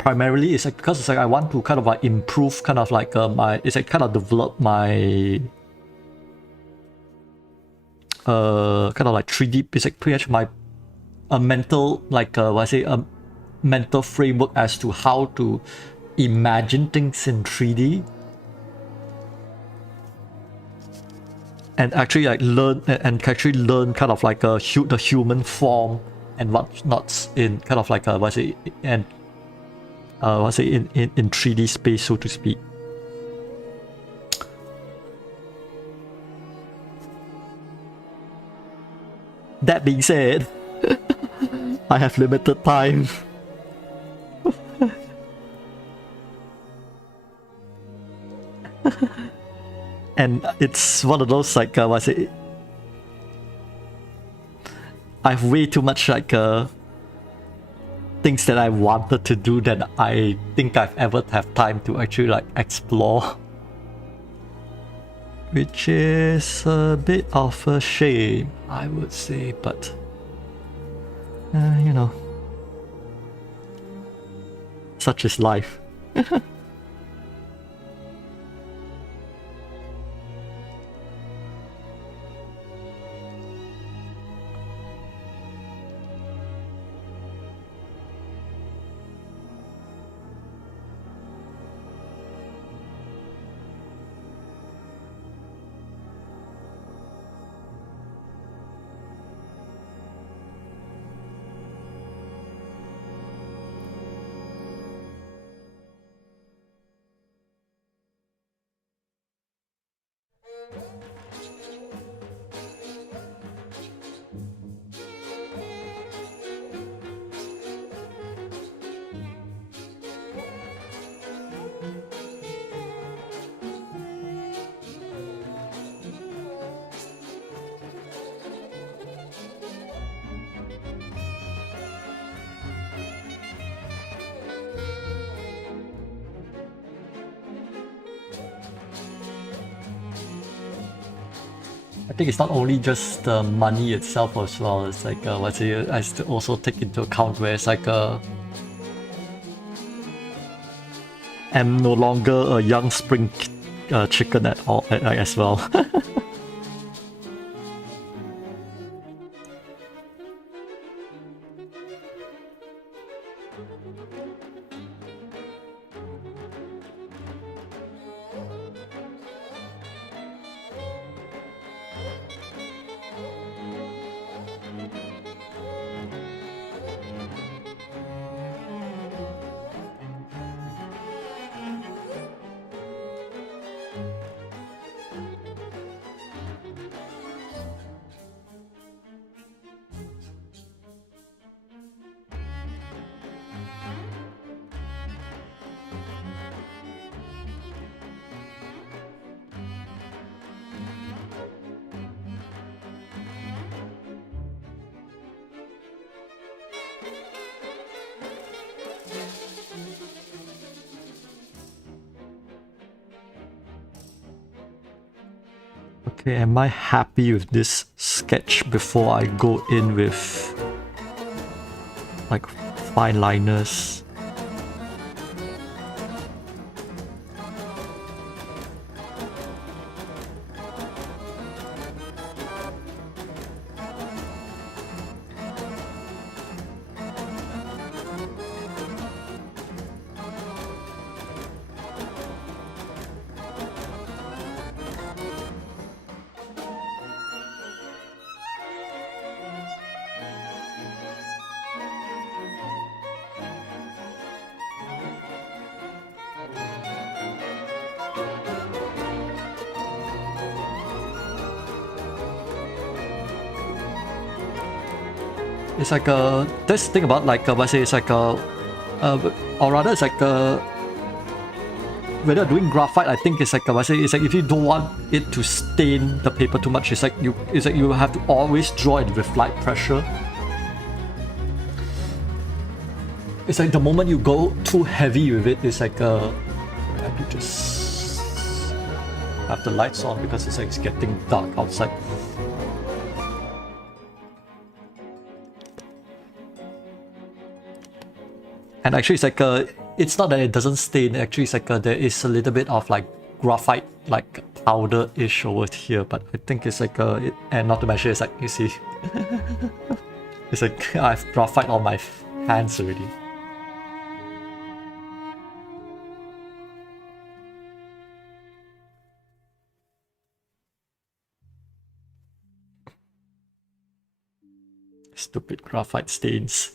primarily it's like because it's like I want to kind of like improve kind of like develop my kind of like 3D, it's like pretty much my mental mental framework as to how to imagine things in 3D and actually like learn kind of like the human form and whatnots in kind of like in 3D space, so to speak. That being said, I have limited time. And it's one of those like I have way too much like things that I wanted to do that I think I've ever have time to actually like explore. Which is a bit of a shame, I would say, but you know, such is life. I think it's not only just the money itself as well. It's like what's it? I still also take into account where it's like am no longer a young spring chicken at all as well. Okay, am I happy with this sketch before I go in with like fine liners? It's like this thing about like I say it's like or rather it's like when you're doing graphite, I think it's like I say it's like if you don't want it to stain the paper too much, it's like you have to always draw it with light pressure. It's like the moment you go too heavy with it, it's like I have to just have the lights on because it's like it's getting dark outside. And actually, it's like it's not that it doesn't stain. Actually, it's like there is a little bit of like graphite, like powder-ish over here. But I think it's like and not to mention, it's like you see, it's like I have graphite on my hands already. Stupid graphite stains.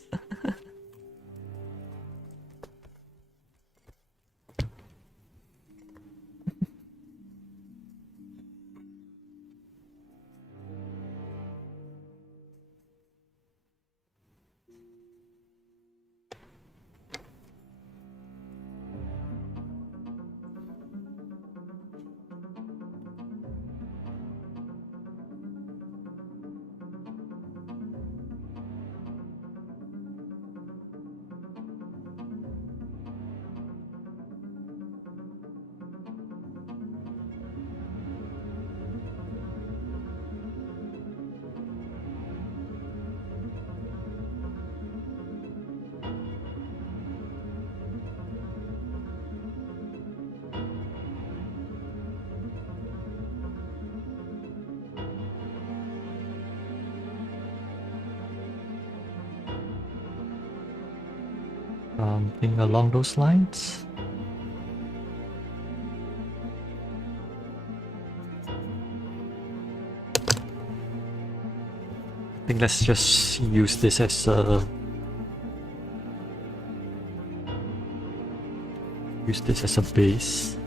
Something along those lines. I think let's just use this as a base.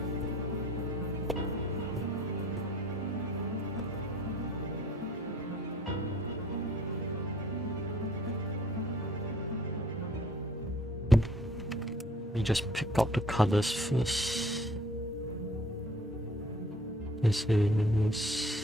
Let me just pick out the colors first. This is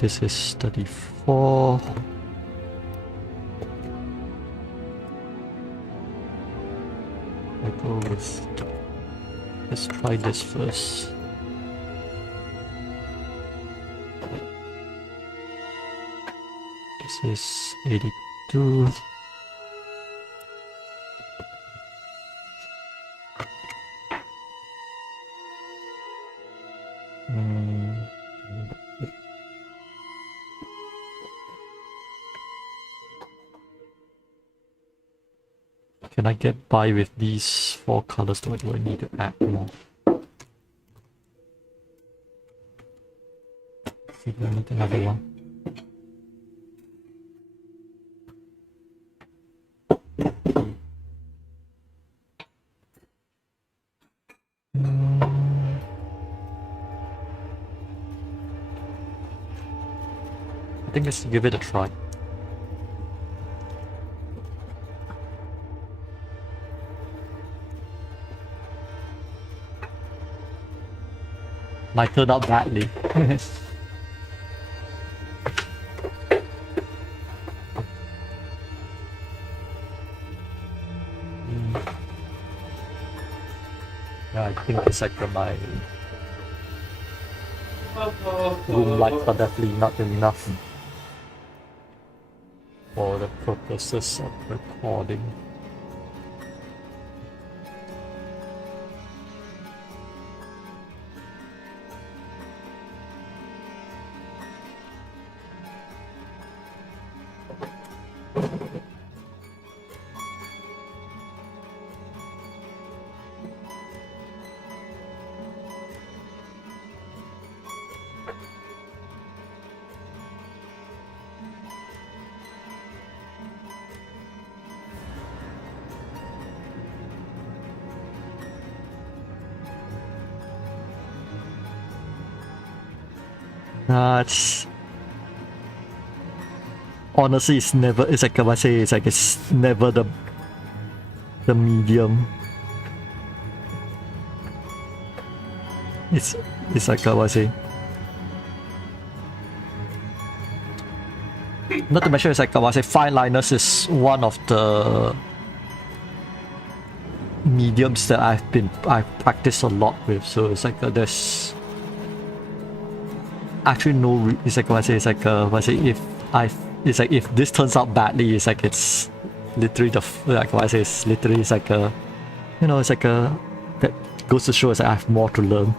this is 34. I go with. Let's try this first. This is 82. Can I get by with these 4 colors, or do I need to add more? See if I need another one. I think let's give it a try. Might turn out badly. Yeah, I think it's like my room lights are definitely not enough for the purposes of recording. It's honestly, it's never. It's like I say. It's like it's never the medium. It's like I say. Not to mention, it's like I say, fine liners is one of the mediums that I've practiced a lot with. So it's like there's actually no. It's like I say. It's like I say, it's like if this turns out badly, it's like it's literally like I say. It's literally it's like a, it's like a that goes to show. It's like I have more to learn.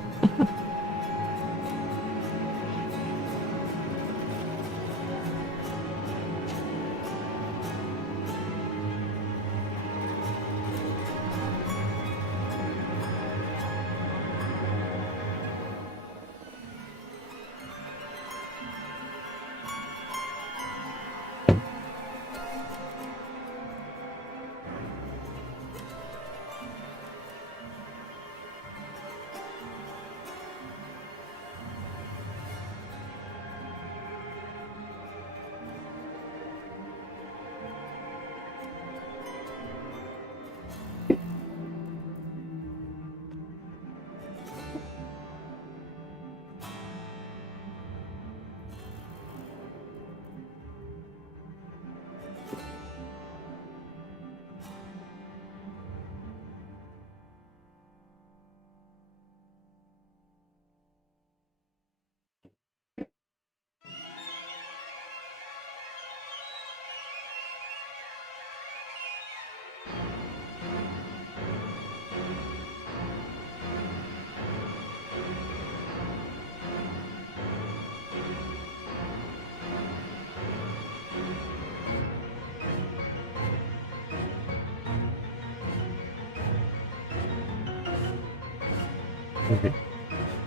Okay.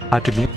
Hard to believe.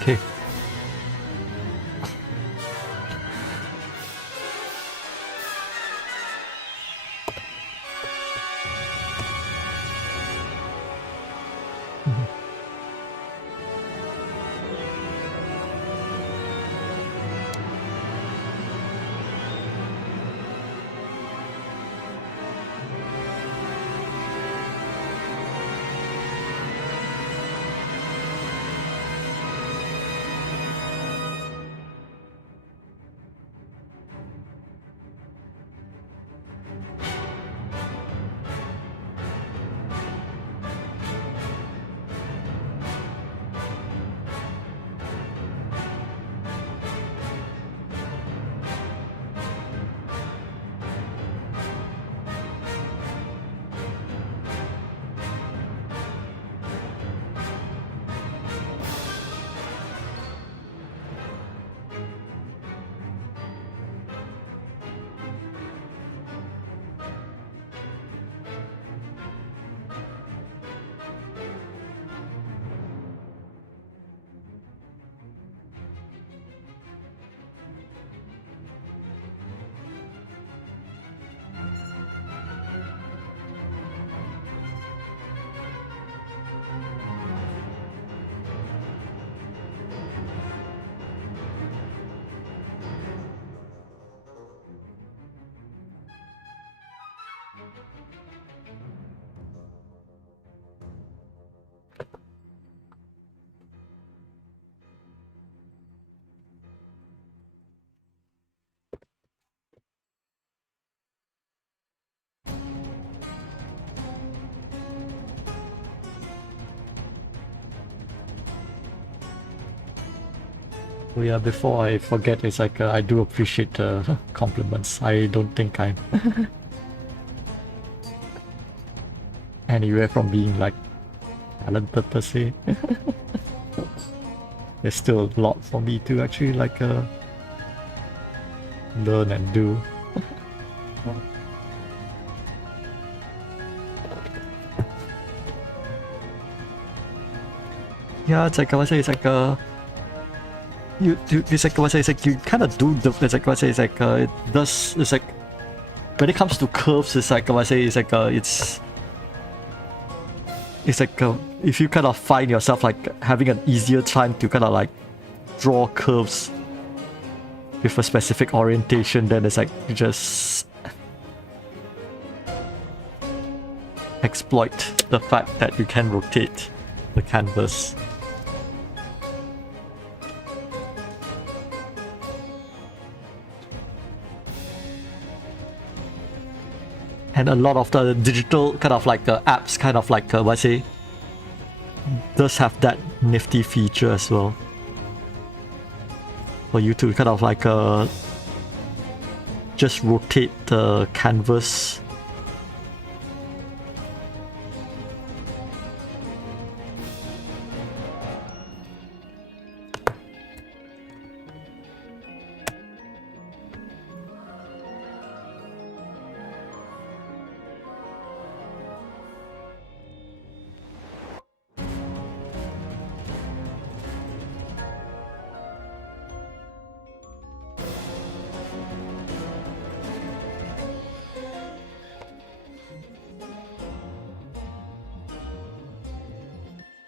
Okay. Oh yeah, before I forget, it's like I do appreciate compliments. I don't think I'm anywhere from being like talented per se. There's still a lot for me to actually like learn and do. Yeah, it's like I would say, it's like it's like what I say, it's like you kind of do the, it's like what I say, it's like it does, it's like when it comes to curves, it's like what I say, it's like it's like if you kind of find yourself like having an easier time to kind of like draw curves with a specific orientation, then it's like you just exploit the fact that you can rotate the canvas. And a lot of the digital kind of like apps kind of like what I say does have that nifty feature as well for you to kind of like just rotate the canvas.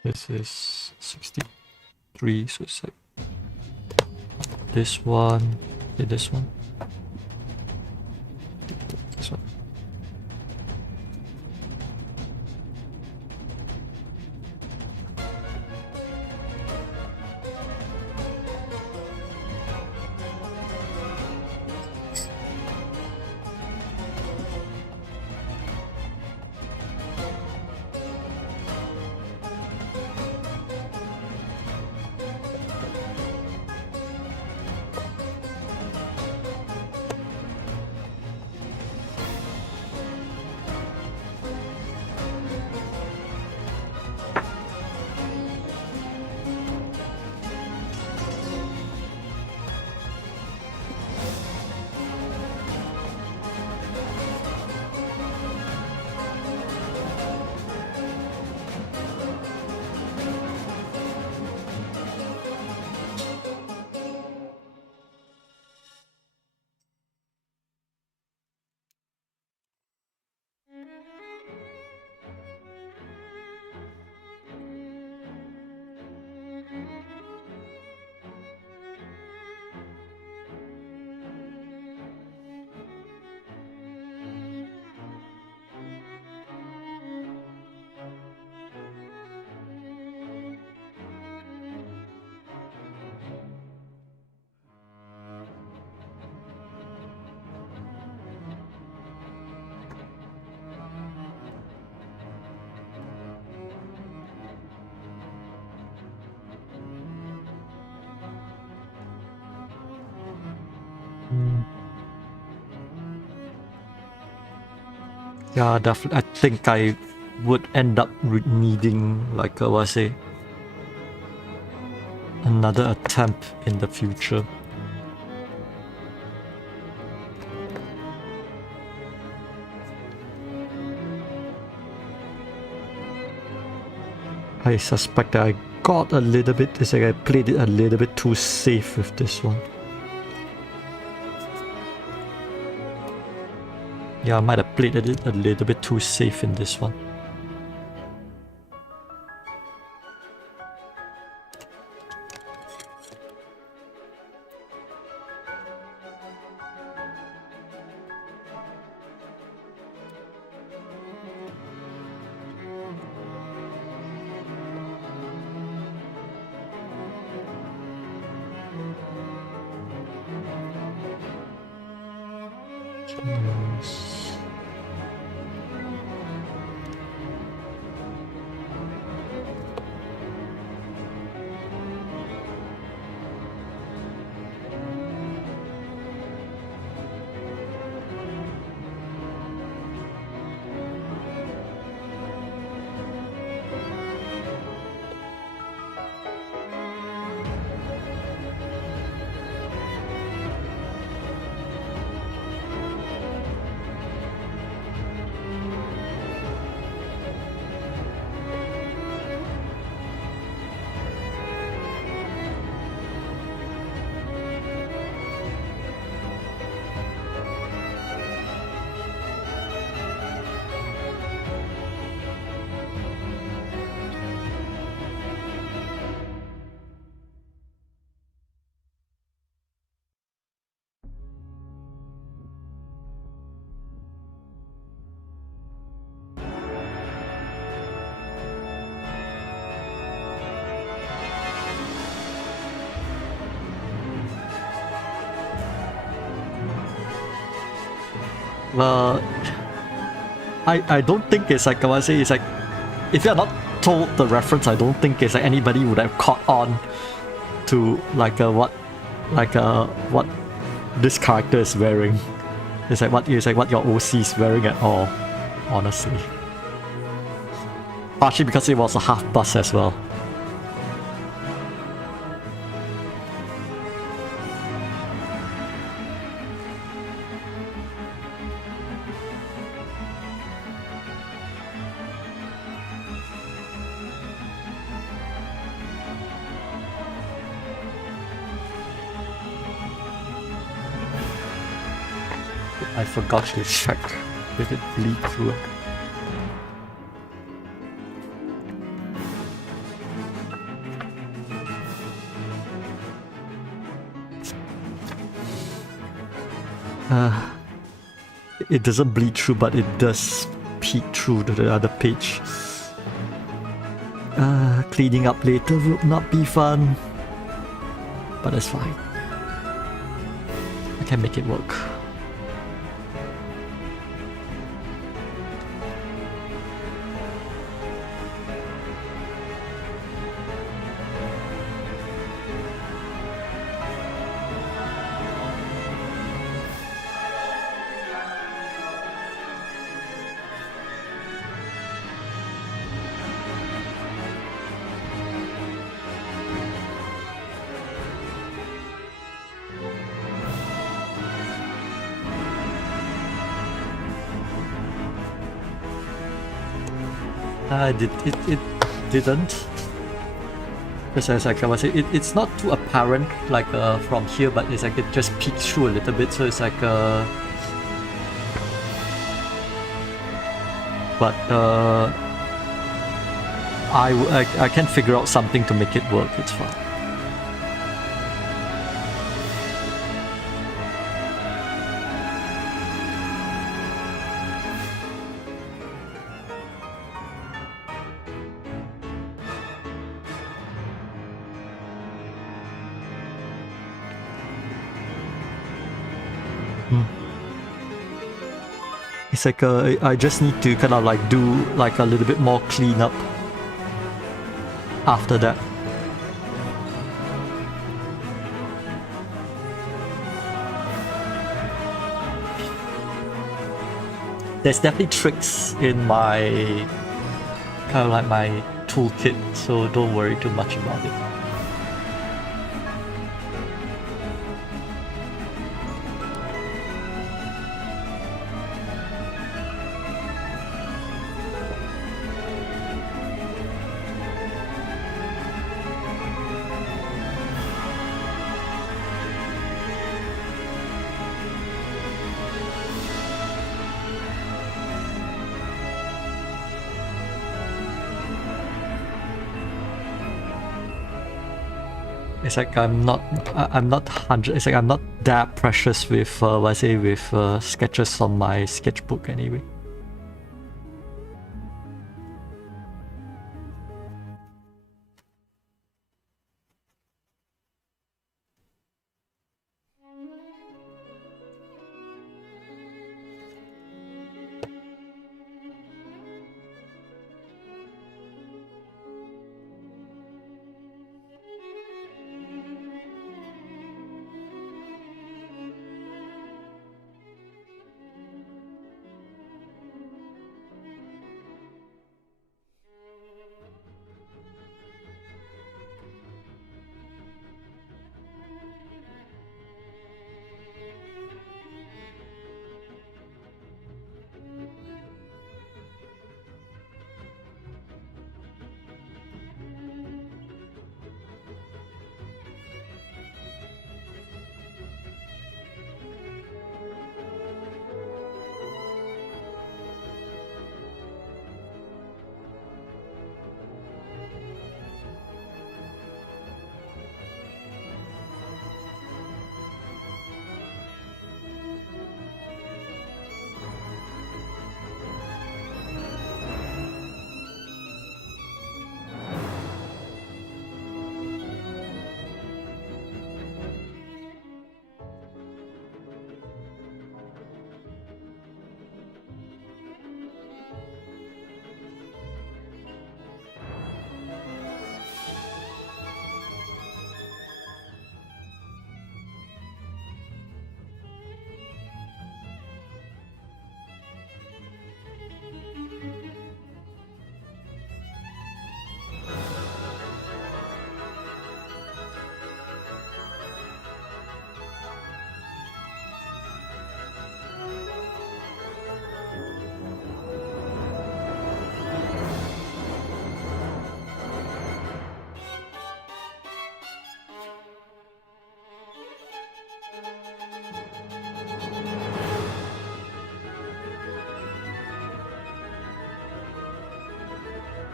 This is 63, so it's like this one, okay, this one, this one. Yeah, definitely. I think I would end up needing, like, what I say, another attempt in the future. I suspect that I got a little bit, it's like I played it a little bit too safe with this one. Yeah, I might have played it a little bit too safe in this one. I don't think it's like I want to say it's like if you're not told the reference, I don't think it's like anybody would have caught on to like what this character is wearing. It's like what your OC is wearing at all, honestly. Partially because it was a half bus as well. I forgot to check. Did it bleed through? It doesn't bleed through, but it does peek through to the other page. Cleaning up later will not be fun, but that's fine. I can make it work. It didn't. Because like I was saying, it's not too apparent like from here, but it's like it just peeks through a little bit, so it's like but I can figure out something to make it work. It's fine. It's like I just need to kind of like do like a little bit more cleanup after that. There's definitely tricks in my kind of like my toolkit, so don't worry too much about it. It's like I'm not 100. It's like I'm not that precious with what I say with sketches on my sketchbook anyway.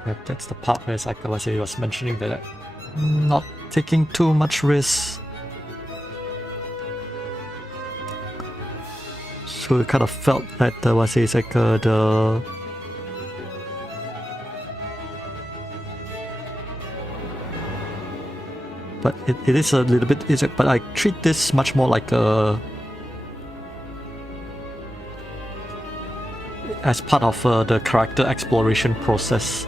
Yep, that's the part where it's like Kawase was mentioning that not taking too much risk. So it kind of felt that Kawase is like the but it is a little bit but I treat this much more like a as part of the character exploration process.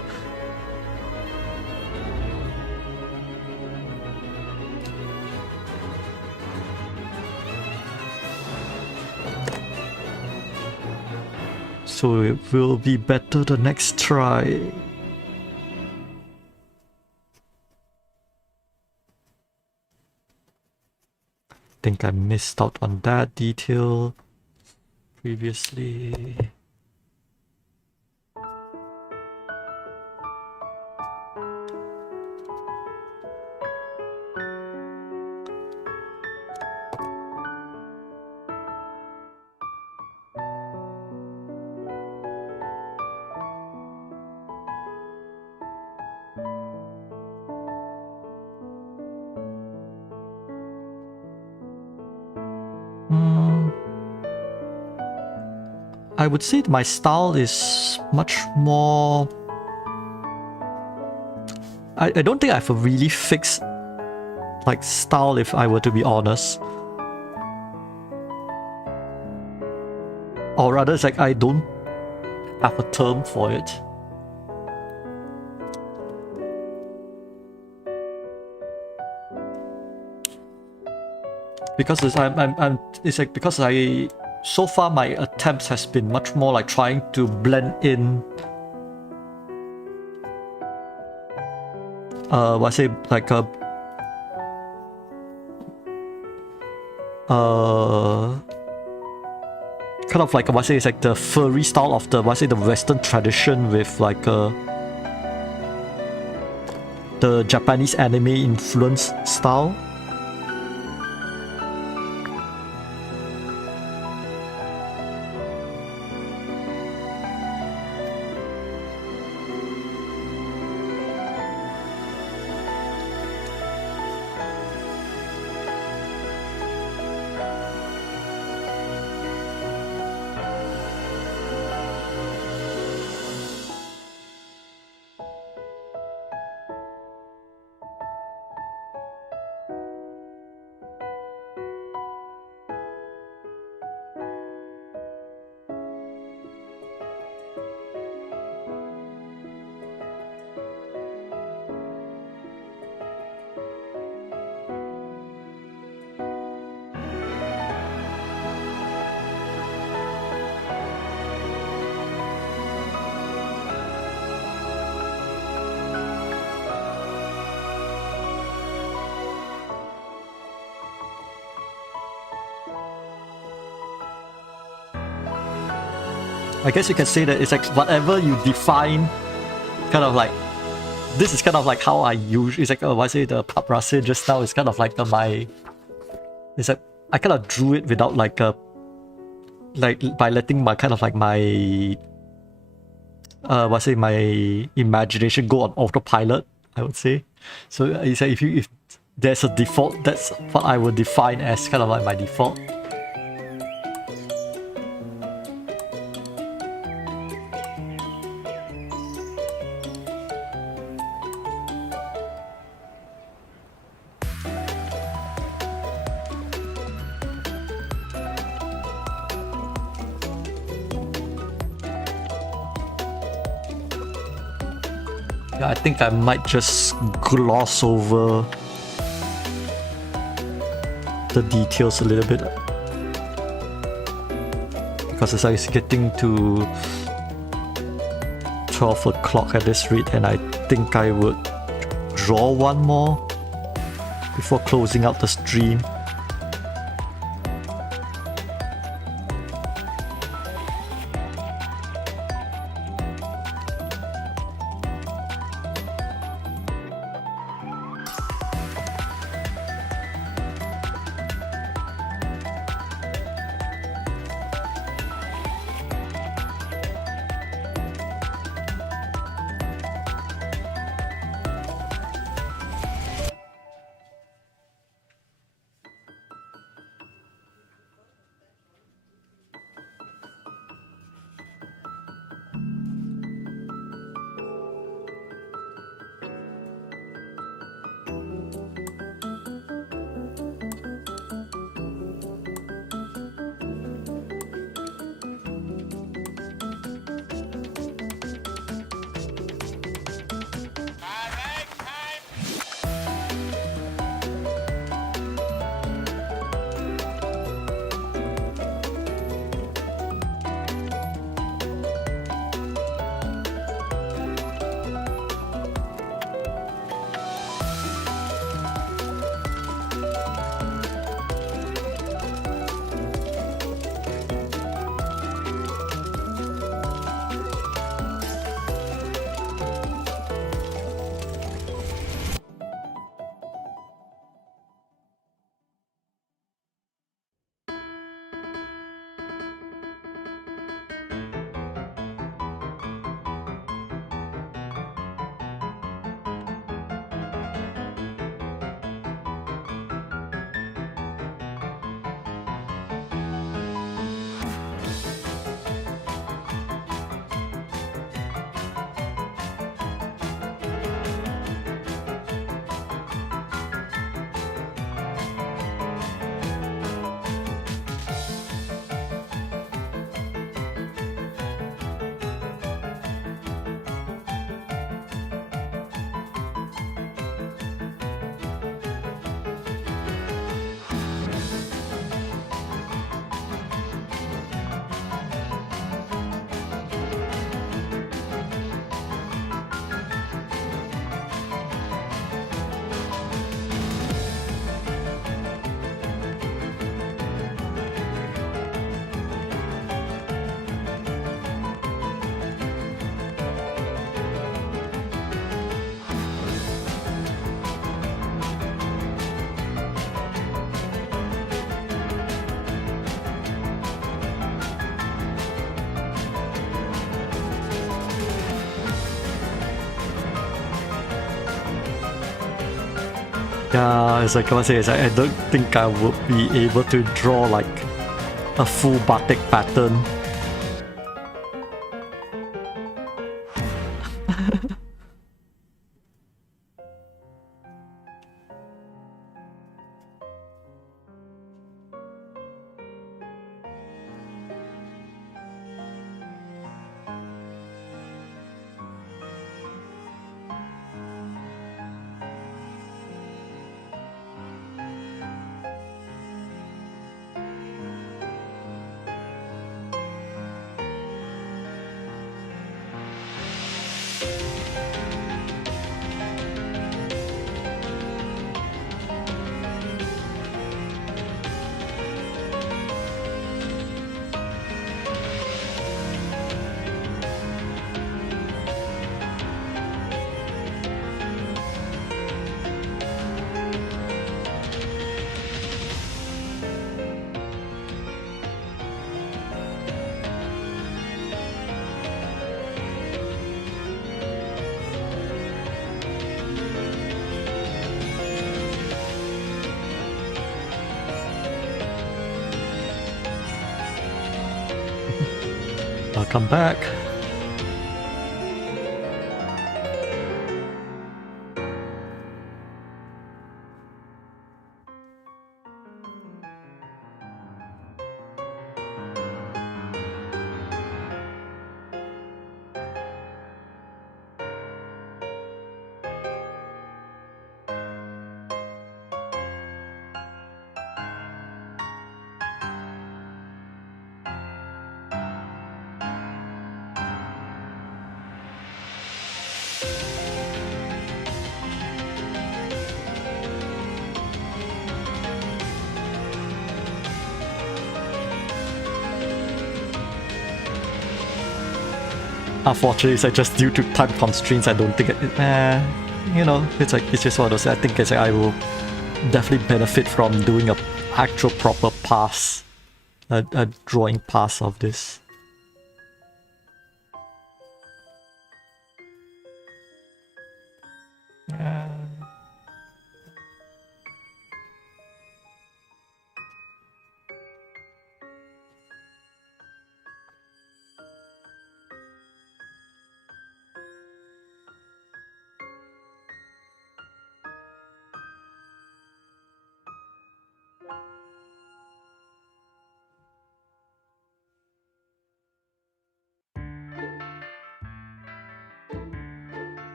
So it will be better the next try. Think I missed out on that detail previously. I would say my style is much more... I don't think I have a really fixed like style, if I were to be honest. Or rather, it's like I don't have a term for it. Because it's like because so far my attempts has been much more like trying to blend in I say like a kind of like I say it's like the furry style of the the Western tradition with like the Japanese anime influence style. I guess you can say that it's like whatever you define, kind of like, this is kind of like how I use, it's like, I say the paprase just now is kind of like it's like, I kind of drew it without like by letting my kind of like my, my imagination go on autopilot, I would say. So it's like if there's a default, that's what I would define as kind of like my default. Yeah, I think I might just gloss over the details a little bit, because it's like it's getting to 12 o'clock at this rate, and I think I would draw one more before closing out the stream. Yeah, it's like I was saying, it's like I don't think I would be able to draw like a full batik pattern. I'll come back. Unfortunately, it's like just due to time constraints, I don't think you know, it's like it's just one of those. I think it's like I will definitely benefit from doing a actual proper pass, a drawing pass of this.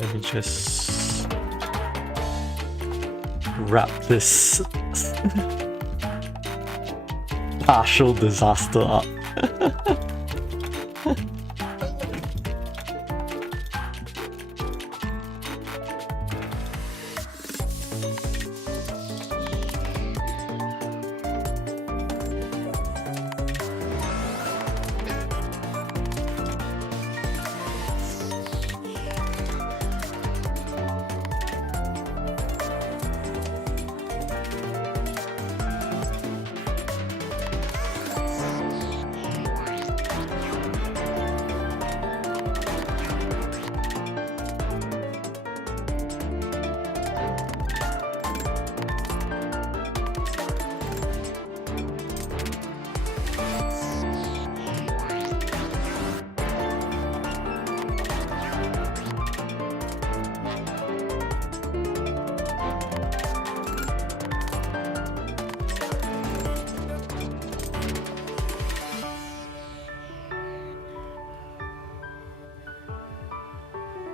Let me just wrap this partial disaster up.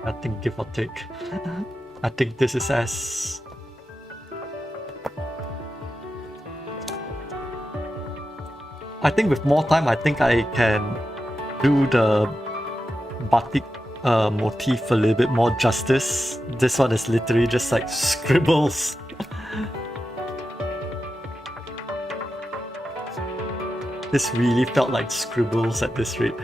I think give or take. I think this is as... I think with more time, I think I can do the batik motif a little bit more justice. This one is literally just like scribbles. This really felt like scribbles at this rate.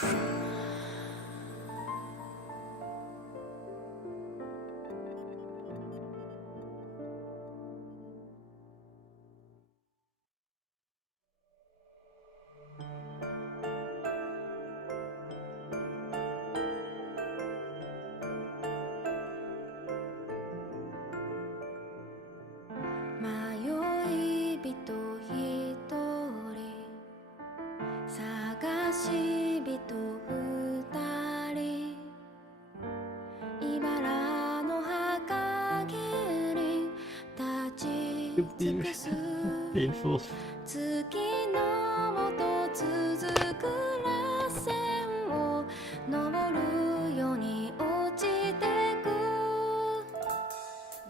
迷い人一人探し人二人茨の墓に立ち尽くす Painful. 月のもと続く螺旋を登るように落ちてく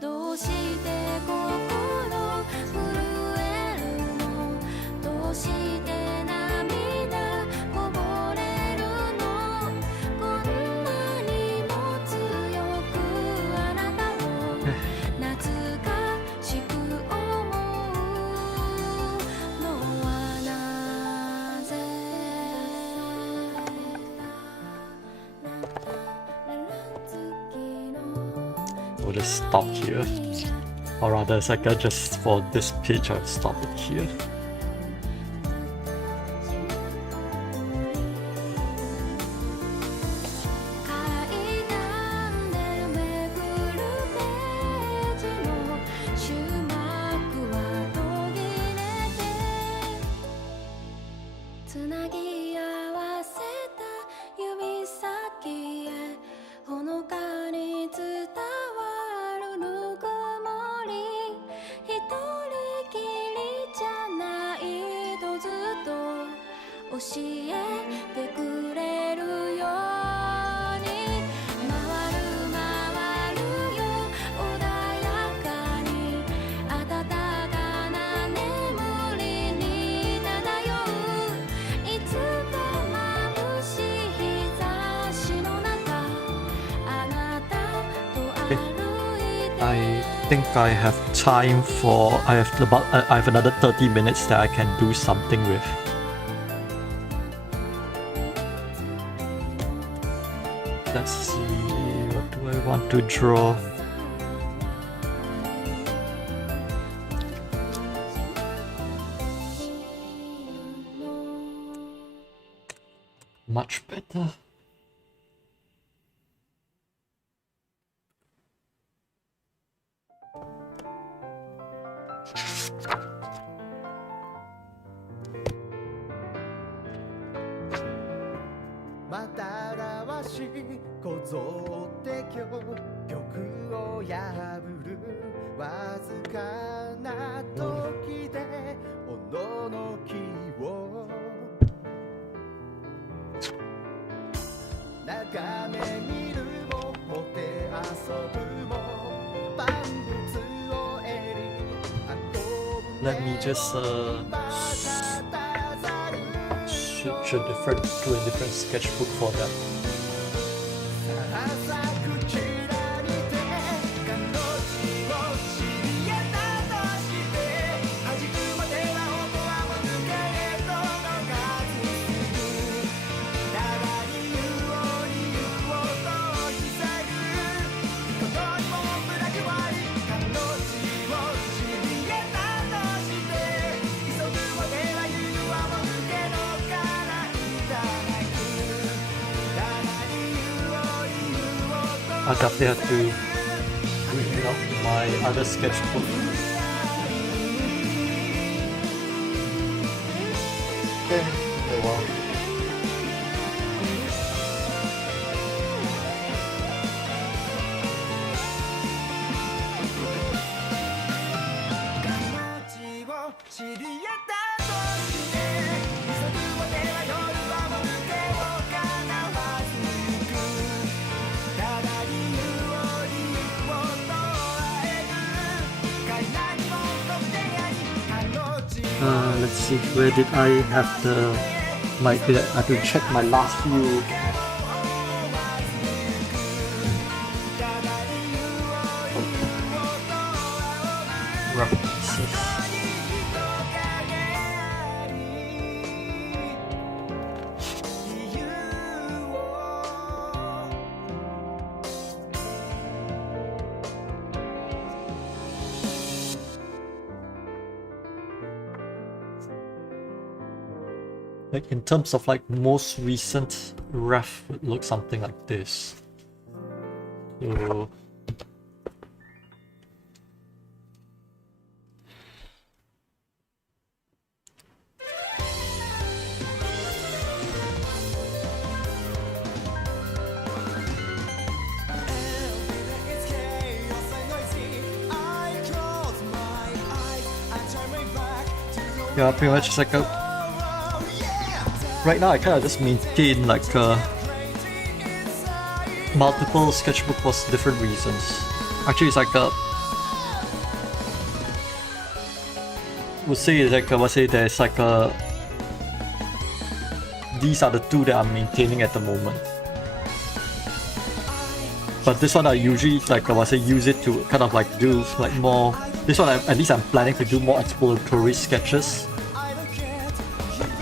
どうして心震えるのどうして涙こぼれるのこんなにも強くあなたを懐かしく思うのはなぜ We'll just stop here. Or rather, it's like just for this page, I'll stop it here. I think I have time for I have another 30 minutes that I can do something with. Let's see, what do I want to draw? Much better. Let me just should do a different sketchbook for that. I definitely have to bring out my other sketchbook. Okay, oh wow. Let's see, where did I have I have to check my last few. References. Like in terms of like most recent ref would look something like this. So yeah, pretty much it's like a... Right now I kind of just maintain like multiple sketchbook for different reasons. Actually it's like a... Would say it's like would say there's like a... These are the two that I'm maintaining at the moment. But this one I usually like I would say use it to kind of like do like more... This one at least I'm planning to do more exploratory sketches.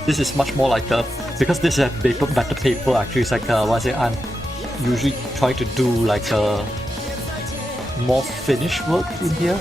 This is much more like a... Because this is a better paper actually, it's like what I say, I'm usually trying to do like a more finished work in here.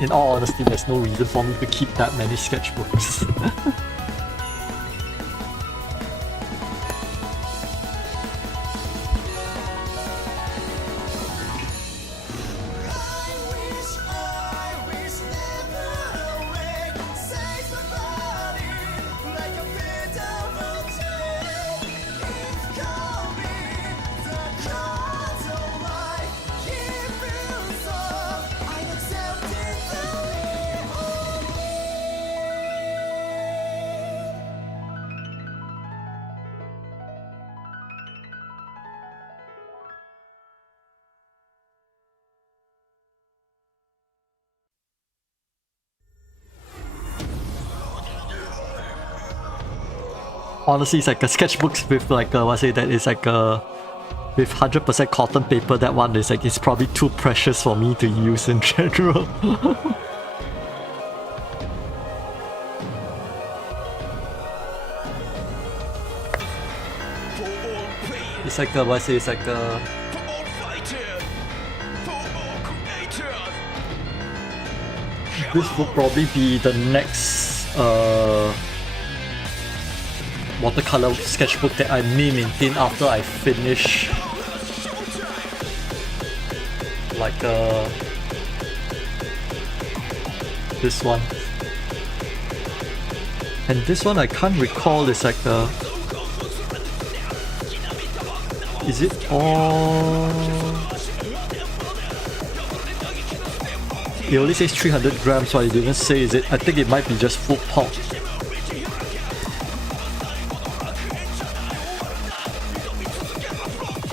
In all honesty, there's no reason for me to keep that many sketchbooks. Honestly, it's like a sketchbooks with like what I say that is like a with 100% cotton paper. That one is like it's probably too precious for me to use in general. It's like what I say, it's like this will probably be the next watercolor sketchbook that I may maintain after I finish like this one. And this one I can't recall, it's like is it all... It only says 300 grams, so I didn't say is it. I think it might be just full pulp.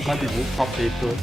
Might be wood pulp paper.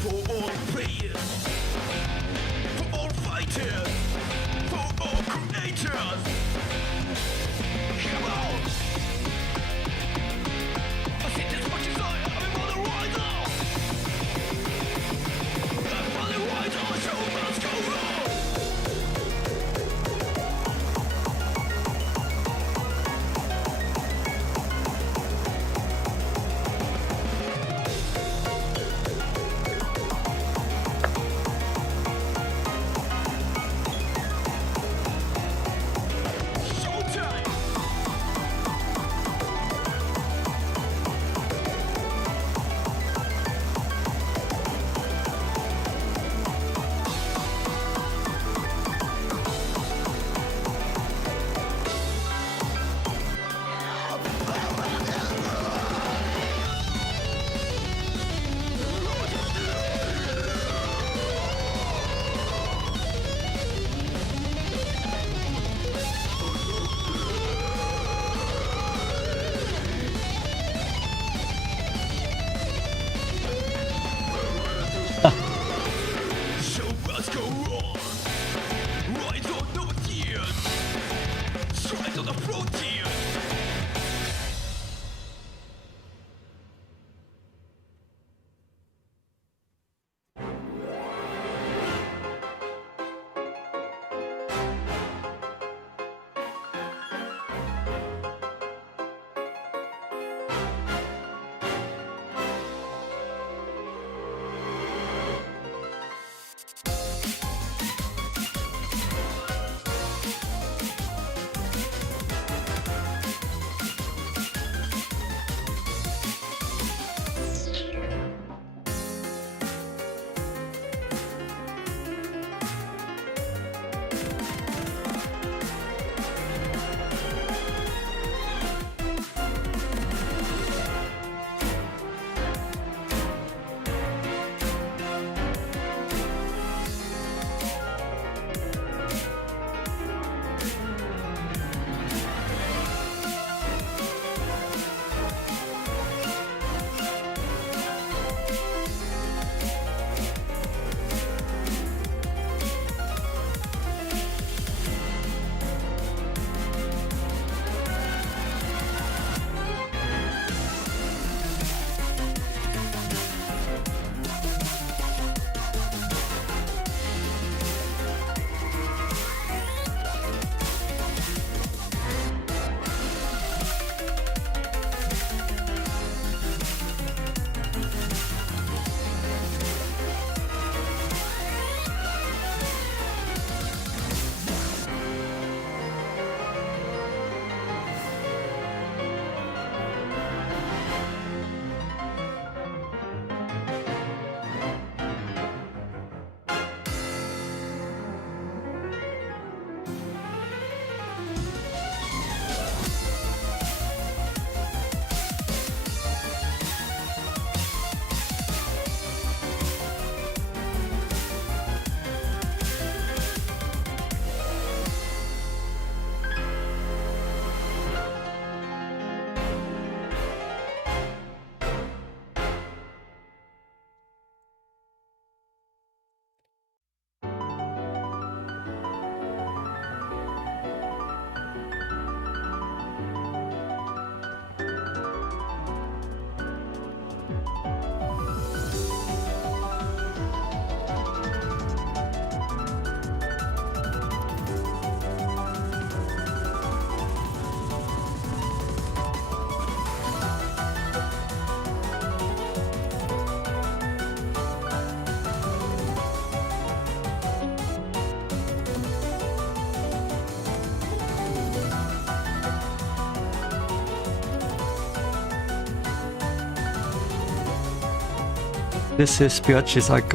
This is Spioch is like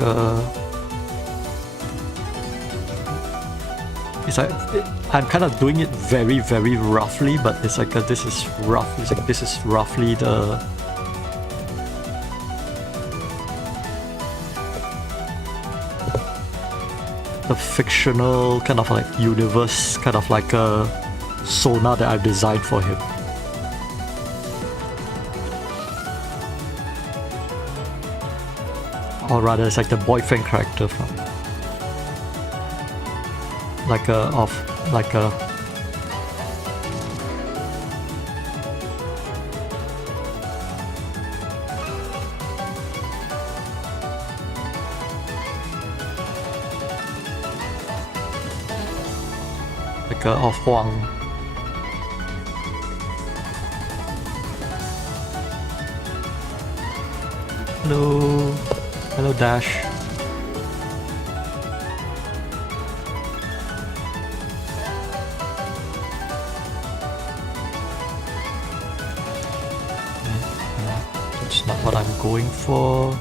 it's like I'm kind of doing it very very roughly, but it's like this is rough. It's like this is roughly the fictional kind of like universe, kind of like a Sona that I've designed for him. Or rather, it's like the boyfriend character from like a of Huang. Hello. Hello, Dash. That's not what I'm going for.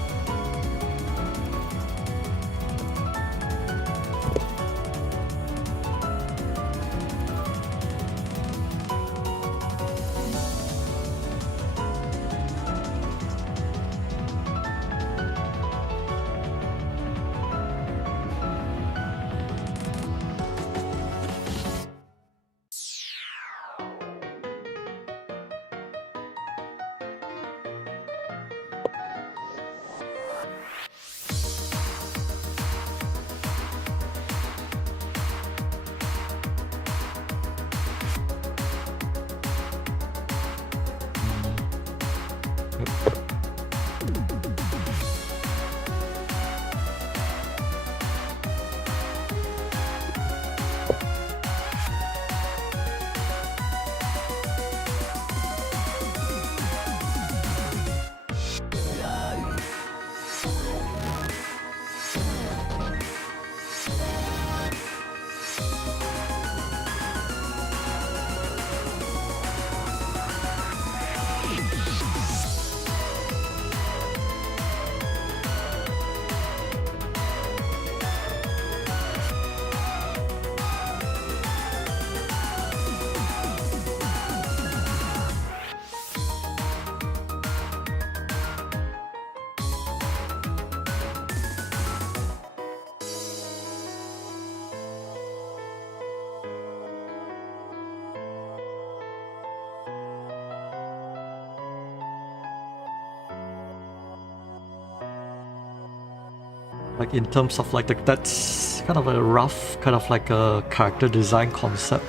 Like in terms of like that's kind of a rough kind of like a character design concept,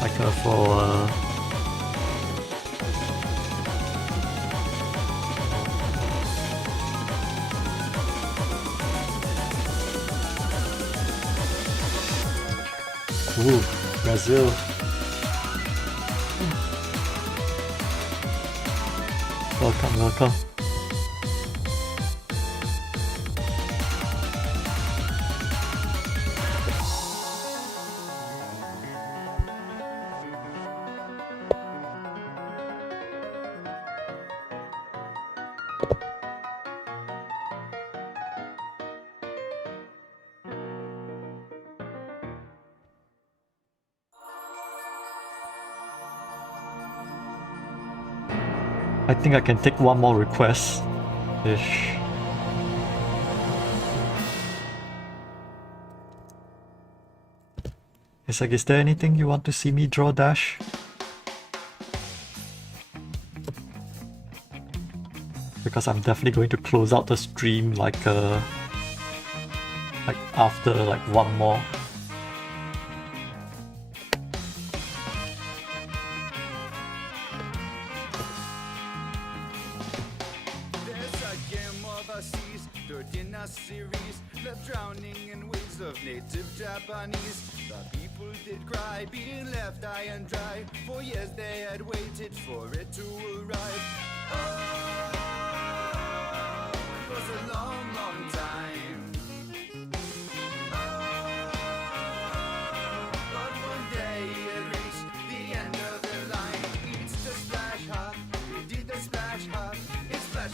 like for ooh, Brazil. Welcome, welcome. I think I can take one more request ish. It's like, is there anything you want to see me draw, Dash? Because I'm definitely going to close out the stream like after like one more.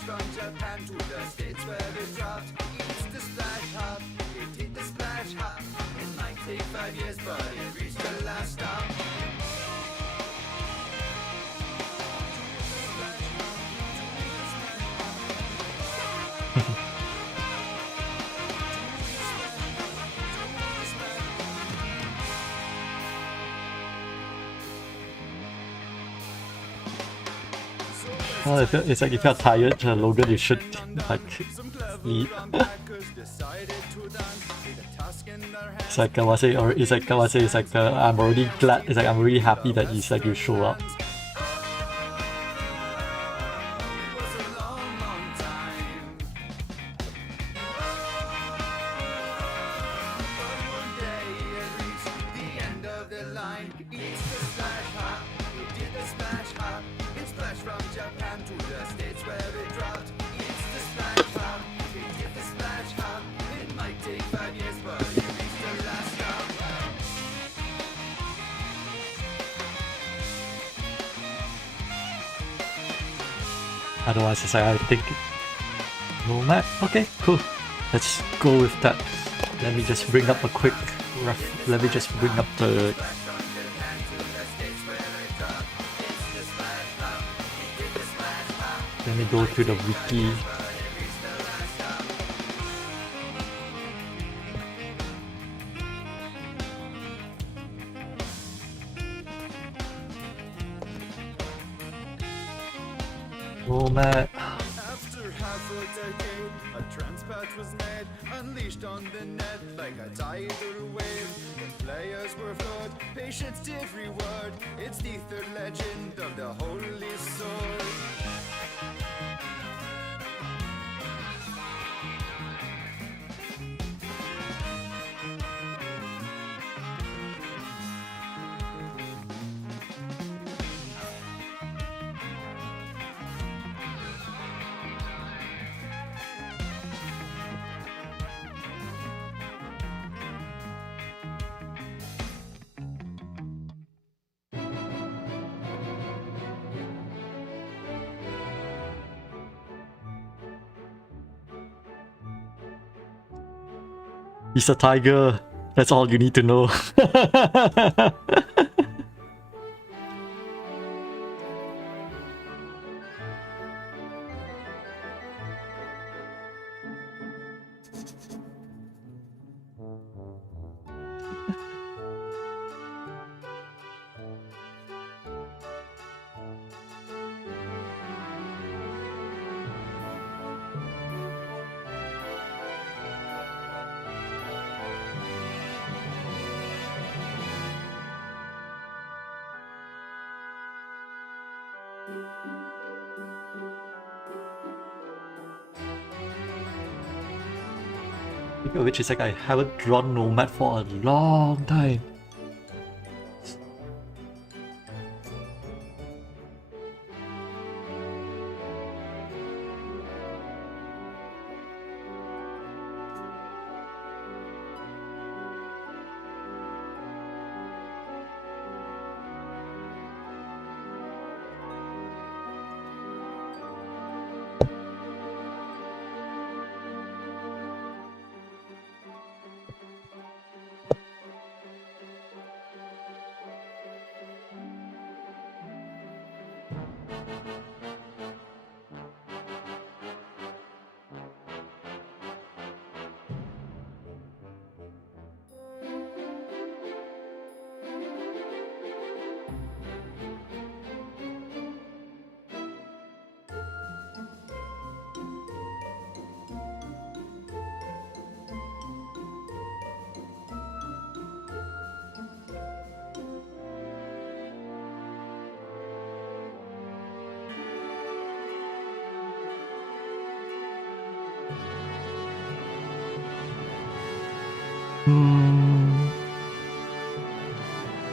From Japan Well, it's like if you're tired, Logan, you should like sleep. It's like I say, or it's like I say, it's like I'm already glad. It's like I'm really happy that it's like you show up. Otherwise, it's like I think Nomad. Okay, cool. Let's go with that. Let me just bring up a quick rough. Let me just bring up the. Let me go to the wiki. Nomad. After half a decade, a transpatch was made, unleashed on the net like a tidal wave. The players were flawed, patience did reward. It's the third legend of the Holy Sword. He's a tiger. That's all you need to know. Speaking of which, it's like I haven't drawn Nomad for a long time.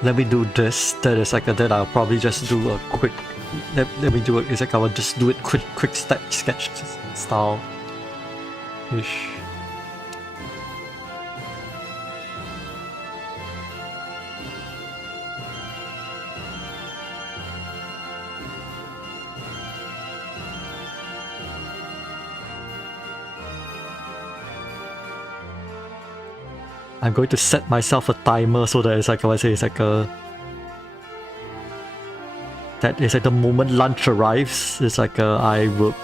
Let me do this. That is like then I'll probably just do a quick. Let me do it. It's like I will just do it quick sketch style ish. I'm going to set myself a timer so that it's like, I say, it's like a... That is like the moment lunch arrives, it's like I'll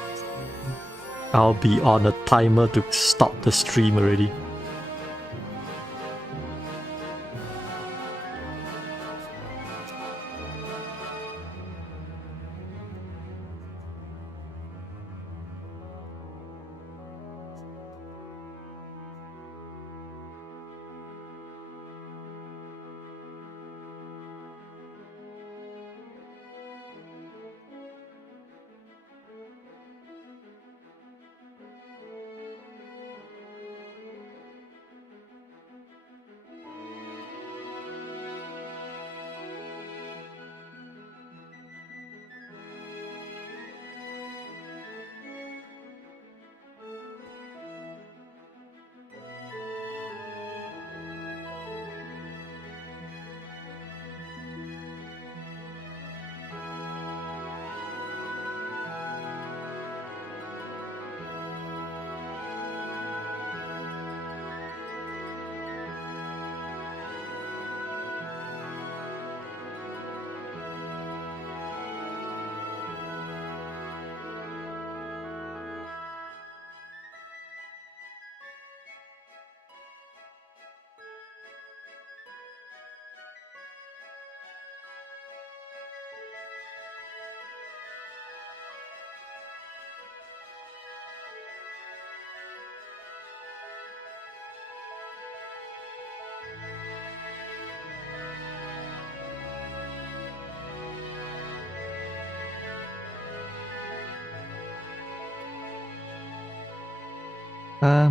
be on a timer to stop the stream already.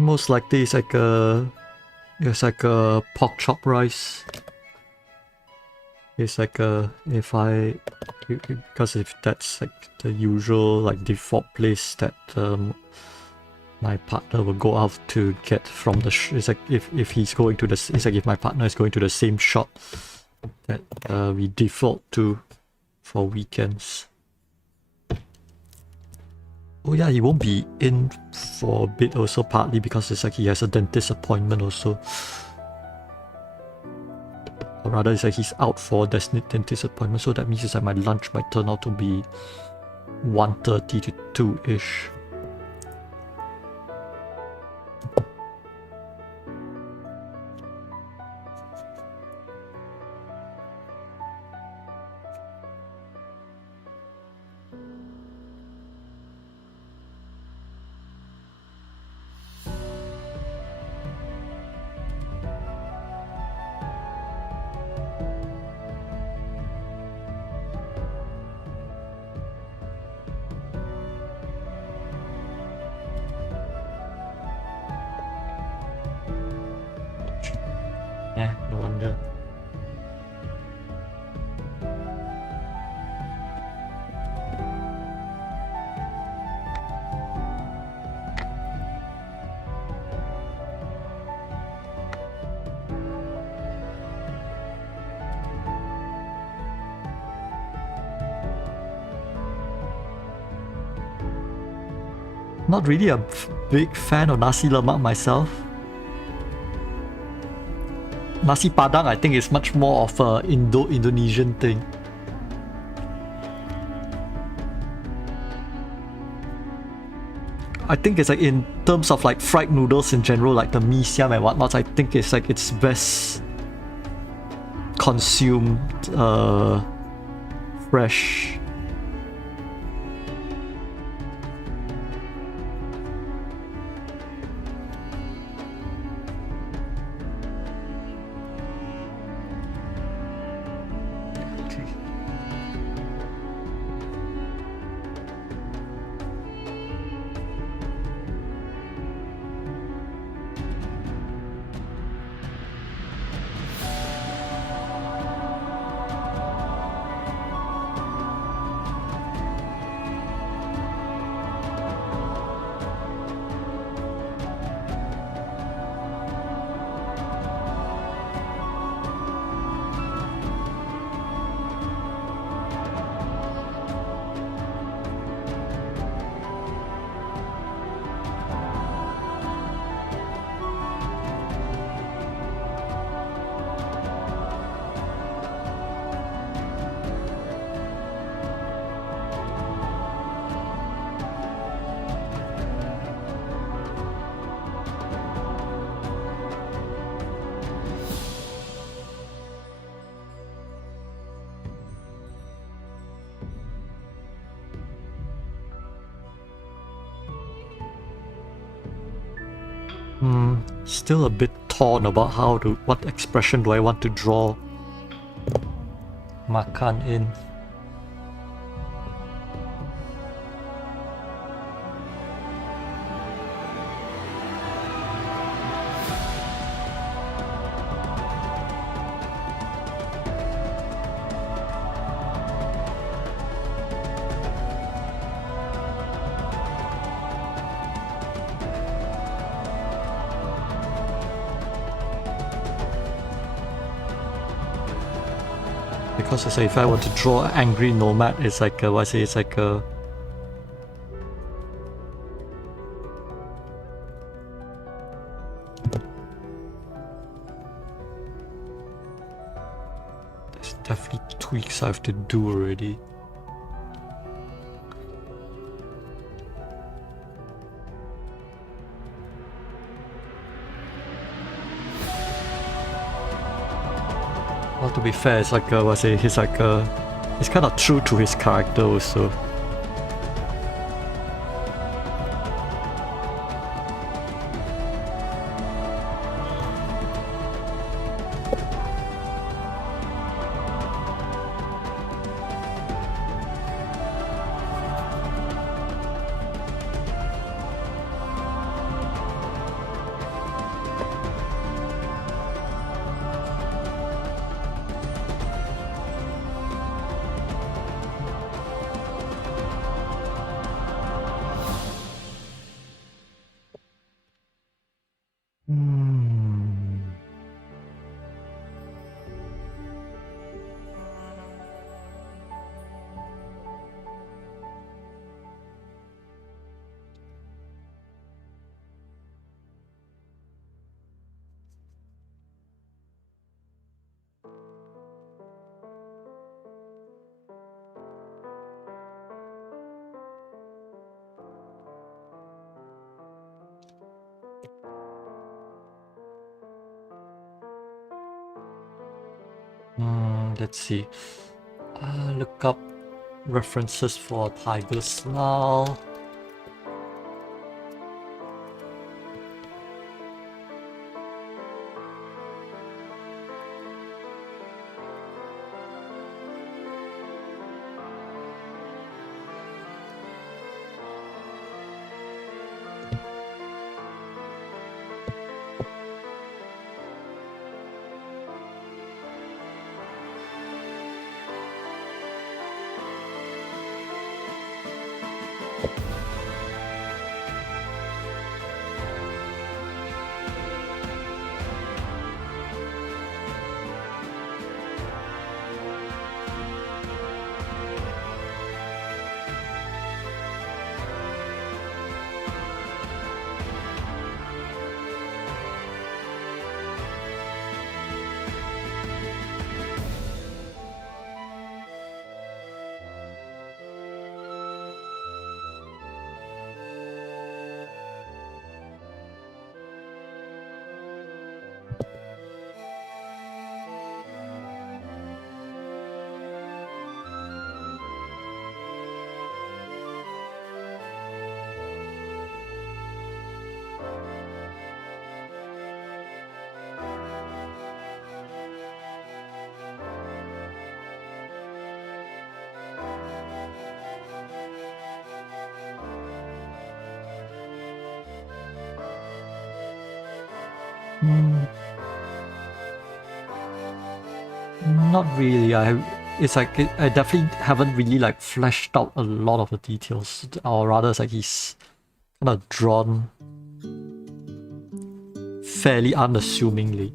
Most likely it's like a pork chop rice. It's like because if that's like the usual like default place that my partner will go out to get from the it's like if he's going to the it's like if my partner is going to the same shop that we default to for weekends. Oh yeah, he won't be in for a bit also, partly because it's like he has a dentist appointment also. Or rather, it's like he's out for a dentist appointment, so that means it's like my lunch might turn out to be 1:30 to 2-ish. Yeah, no wonder. Not really a big fan of nasi lemak myself. Nasi Padang, I think, is much more of a Indonesian thing. I think it's like in terms of like fried noodles in general, like the mee siam and whatnot, I think it's like it's best consumed fresh. Still a bit torn about what expression do I want to draw Makan in. Because I say if I were to draw an angry nomad, it's like it's like a there's definitely tweaks I have to do already. Well, to be fair, it's like he's like he's kind of true to his character also. Let's see. Look up references for Tiger Snarl. Not really. It's like I definitely haven't really like fleshed out a lot of the details, or rather, it's like he's kind of drawn fairly unassumingly.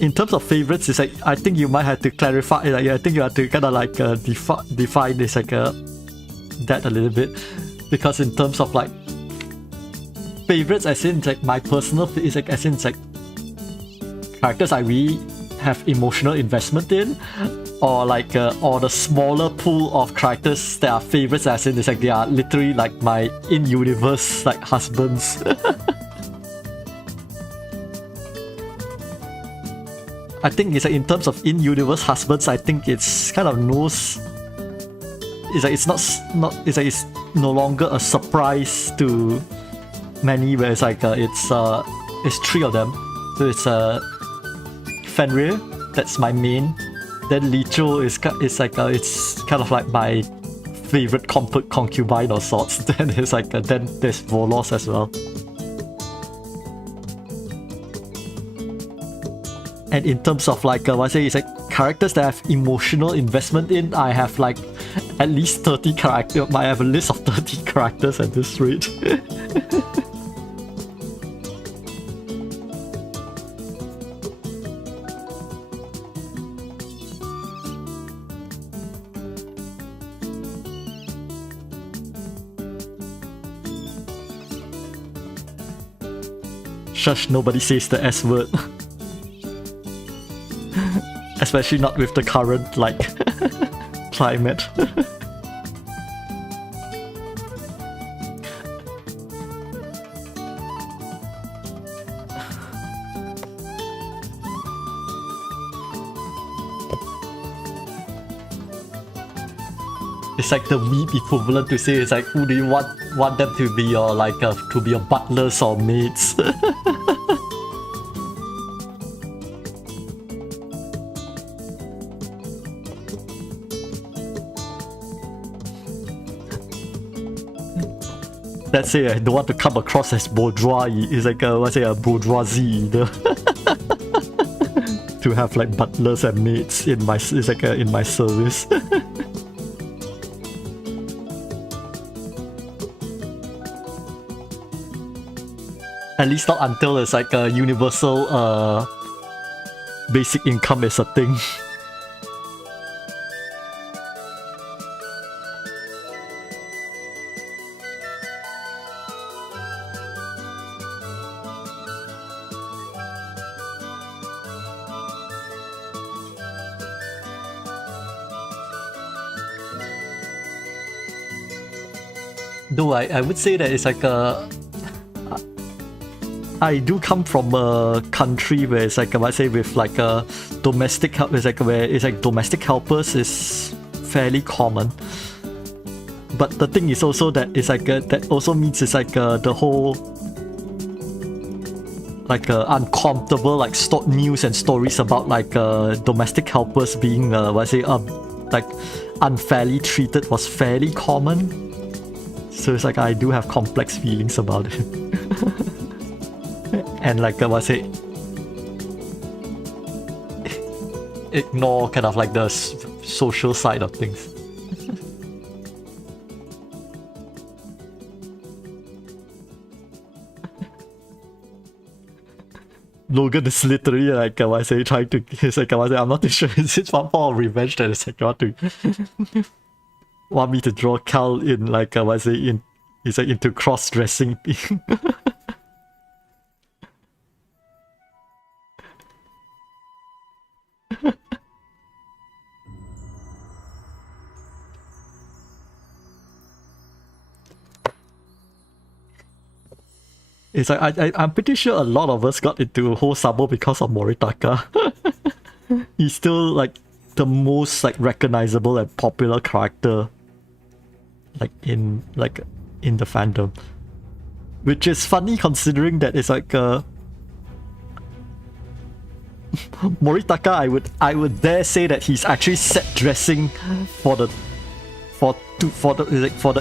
In terms of favorites, it's like I think you might have to clarify. Like, I think you have to kind of like define this like that a little bit, because in terms of like favorites, as in like my personal, is like as in it's like characters I really have emotional investment in, or like or the smaller pool of characters that are favorites, as in it's like they are literally like my in-universe like husbands. I think it's like in terms of in-universe husbands, I think it's kind of knows it's not it's no longer a surprise to many, where it's it's three of them. So it's Fenrir, that's my main. Then Licho is it's kind of like my favorite concubine or sorts. Then it's then there's Volos as well. And in terms of characters that I have emotional investment in, I have at least 30 characters. I have a list of 30 characters at this rate. Shush, nobody says the S word. Especially not with the current climate. It's the weeb equivalent to say it's who do you want them to be your to be your butlers or maids. Let's say I don't want to come across as bourgeois. It's a bourgeoisie either. To have butlers and maids in my in my service. At least not until it's a universal basic income is a thing. Though I would say that it's I do come from a country where it's I say with a domestic help. It's where it's domestic helpers is fairly common. But the thing is also that it's that also means it's the whole uncomfortable news and stories about domestic helpers being unfairly treated was fairly common. So it's I do have complex feelings about it. And ignore kind of the social side of things. Logan is literally trying to. He's I'm not too sure. Is it one form of revenge that is want to want me to draw Cal in into cross-dressing thing. It's I'm pretty sure a lot of us got into whole Sabo because of Moritaka. He's still the most recognizable and popular character in the fandom. Which is funny considering that it's Moritaka, I would dare say that he's actually set dressing for the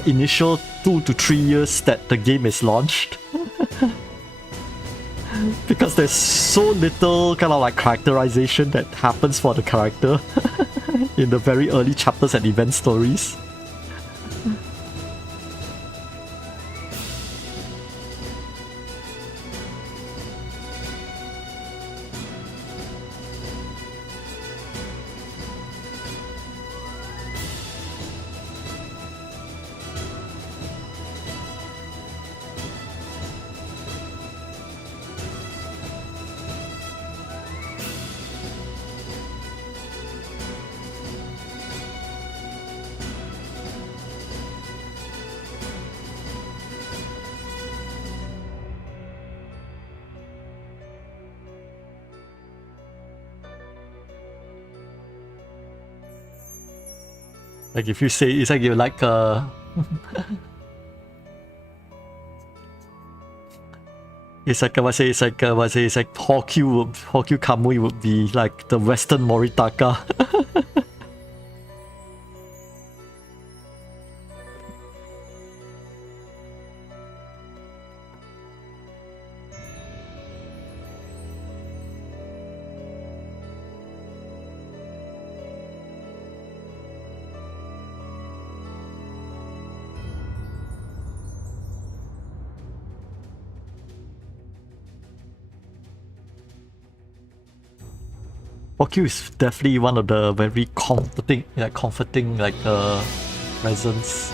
initial 2 to 3 years that the game is launched. Because there's so little kind of characterization that happens for the character in the very early chapters and event stories. Like if you say it's like you like it's like what I say, it's like what I say, it's like Hokyu Kamui would be like the Western Moritaka. Hokyu is definitely one of the very comforting like presence.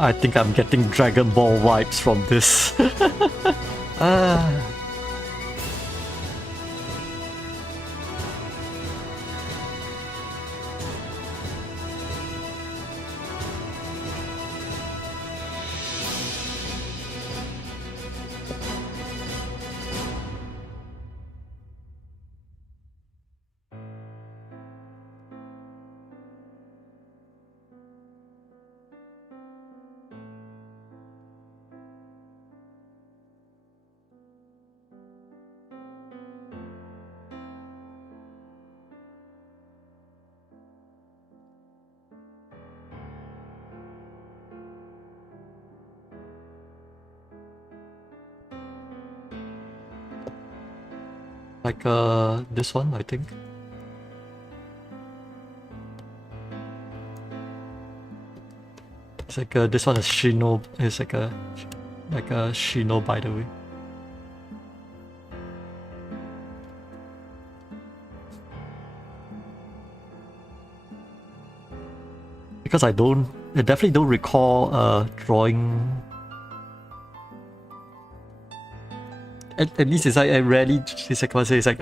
I think I'm getting Dragon Ball vibes from this. Ah. Like this one, I think. It's like this one is Shino. It's like a Shino, by the way. Because I definitely don't recall drawing. At least it's like I rarely. It's like what I say. It's like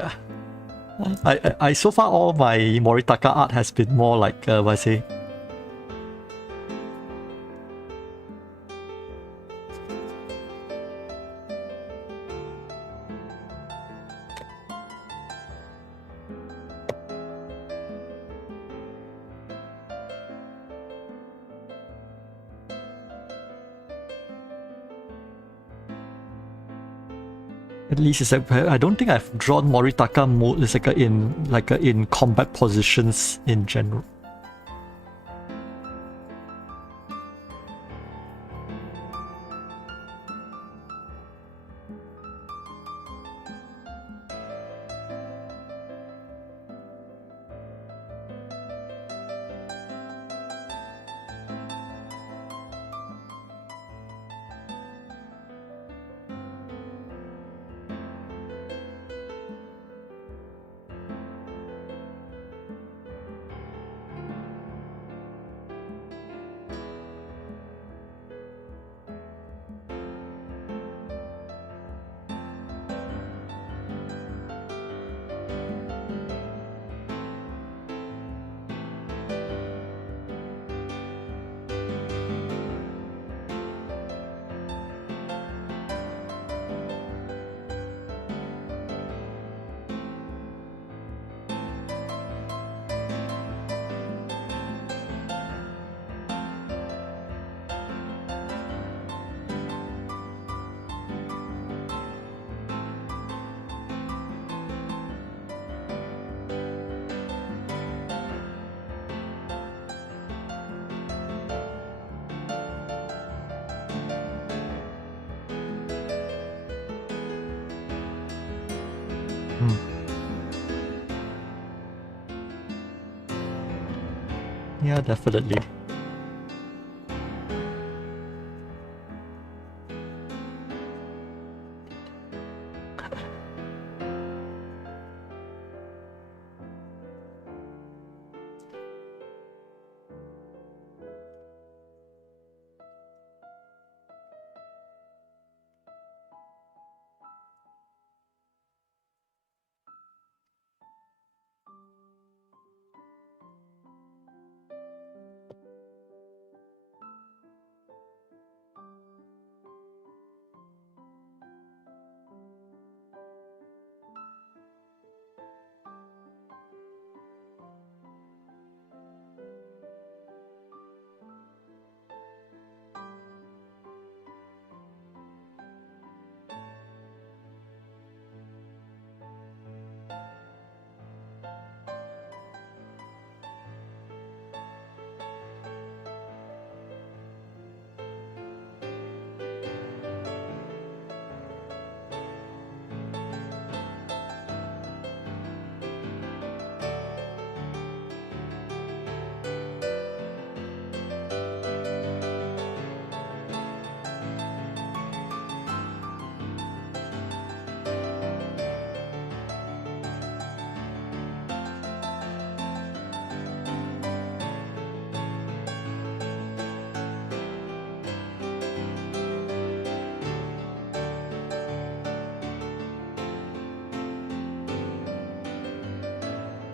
I so far all my Moritaka art has been more like what I say. At least it's like I don't think I've drawn Moritaka mode. It's like in combat positions in general. Yeah, definitely.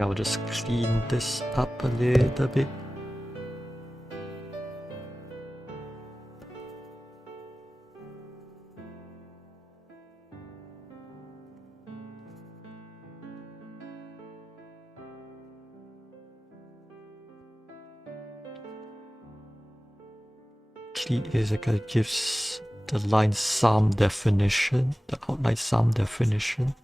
I'll just clean this up a little bit. Actually, it gives the line some definition, the outline some definition.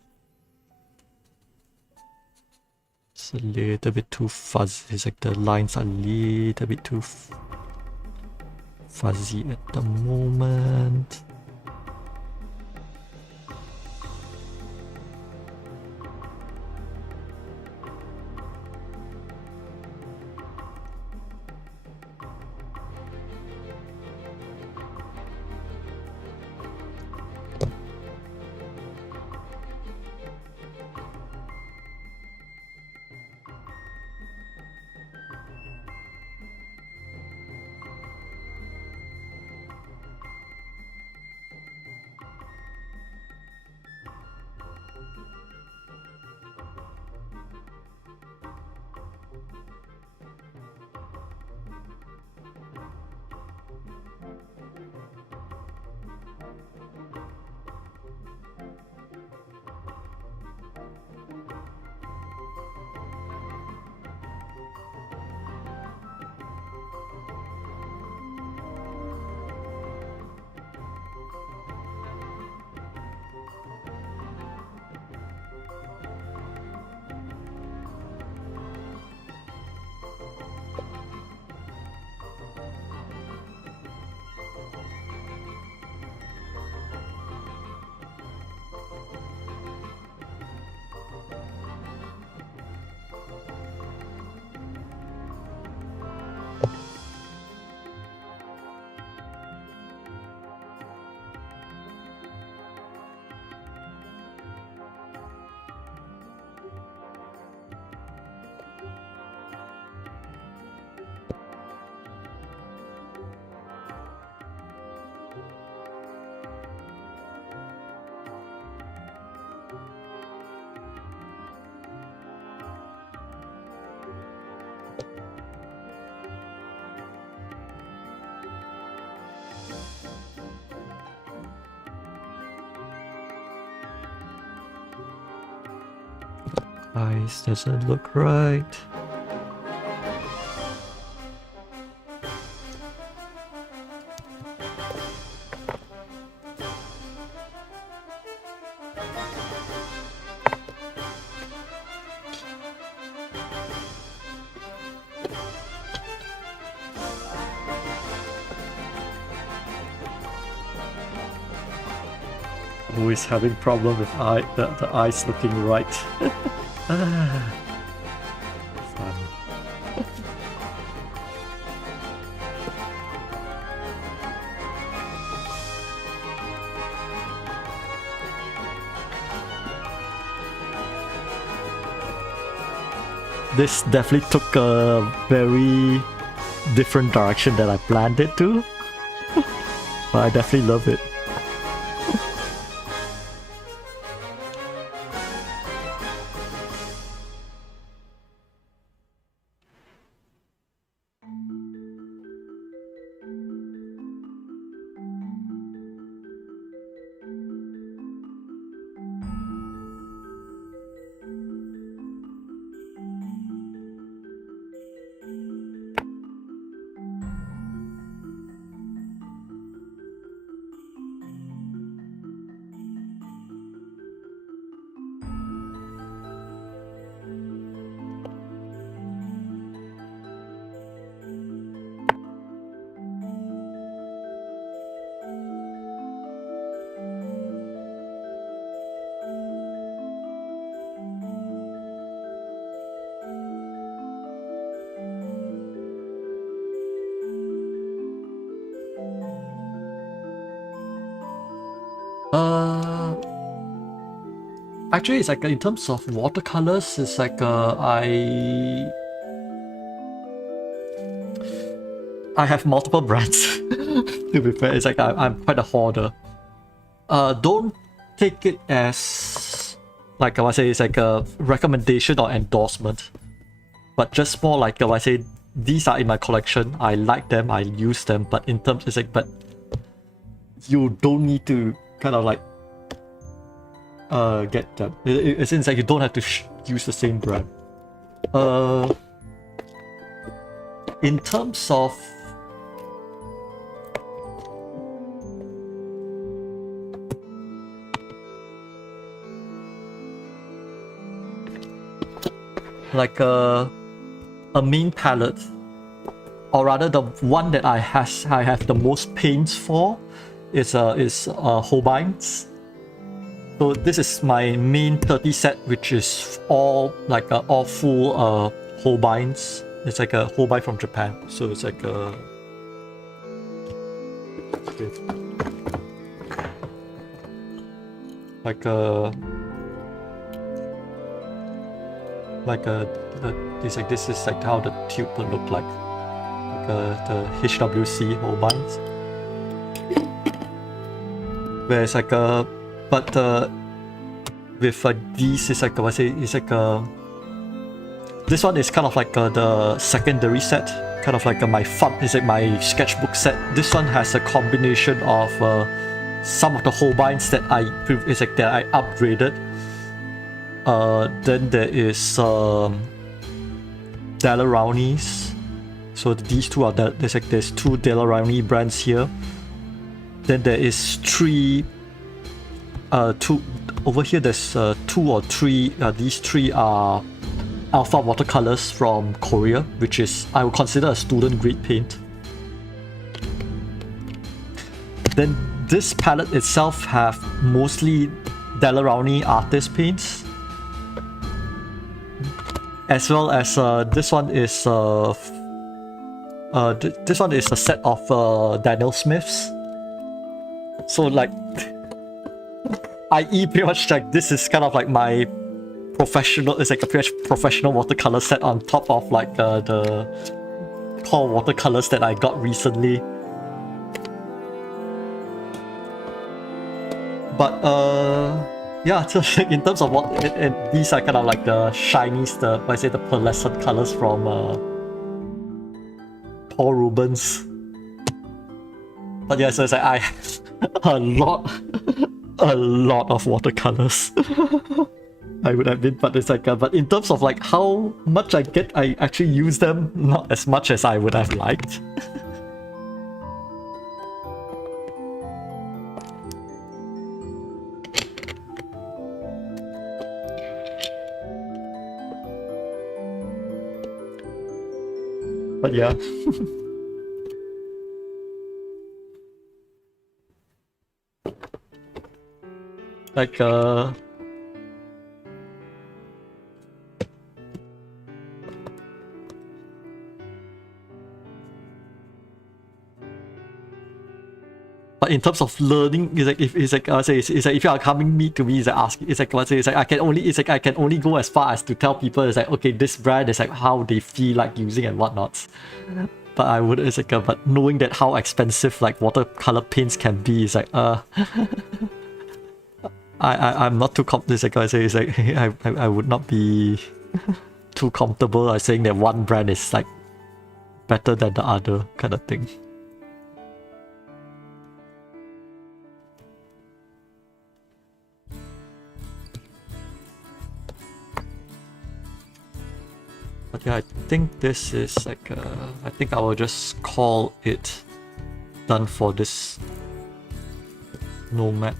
It's a little bit too fuzzy. It's like the lines are a little bit too fuzzy at the moment. Eyes doesn't look right. who is having problem with the eyes looking right. Ah, fun. This definitely took a very different direction than I planned it to. But I definitely love it. Actually, it's like in terms of watercolors, it's like I have multiple brands. To be fair, it's like I'm quite a hoarder. Don't take it as like I say it's like a recommendation or endorsement, but just more like I say these are in my collection. I like them, I use them, but in terms it's like but you don't need to kind of like get them. It seems like you don't have to use the same brand. In terms of like a main palette, or rather the one that I have the most paints for is Holbein's. So this is my main 30 set, which is all like all full Holbeins. It's like a Holbein from Japan. So it's like a this is like how the tube will look like the HWC Holbeins. Where it's like a but with these is like I say it's like this one is kind of like the secondary set, kind of like my fun is like my sketchbook set. This one has a combination of some of the Holbeins that I upgraded. Then there is Daler-Rowney's. So these two are there's two Daler-Rowney brands here. Then there is two over here. There's 2 or 3. These 3 are Alpha watercolors from Korea, which is I would consider a student grade paint. Then this palette itself have mostly Daler-Rowney artist paints, as well as this one is a set of Daniel Smith's. So like i.e. pretty much like this is kind of like my professional, it's like a pretty much professional watercolor set on top of like the core watercolors that I got recently. But yeah, so in terms of what and these are kind of like the shinies, the pearlescent colors from Paul Rubens. But yeah, so it's like I have a lot of watercolors. I would admit, but it's like but in terms of like how much I actually use them, not as much as I would have liked. But yeah. like but in terms of learning, it's like if it's like I say it's like if you are coming to me, it's like asking, it's like what say, it's like I can only go as far as to tell people it's like okay, this brand is like how they feel like using and whatnot. But I would it's like but knowing that how expensive like watercolor paints can be is like I'm not too it's like I say it's like I would not be too comfortable saying that one brand is like better than the other kind of thing. But yeah, I think this is like I think I will just call it done for this Nomad.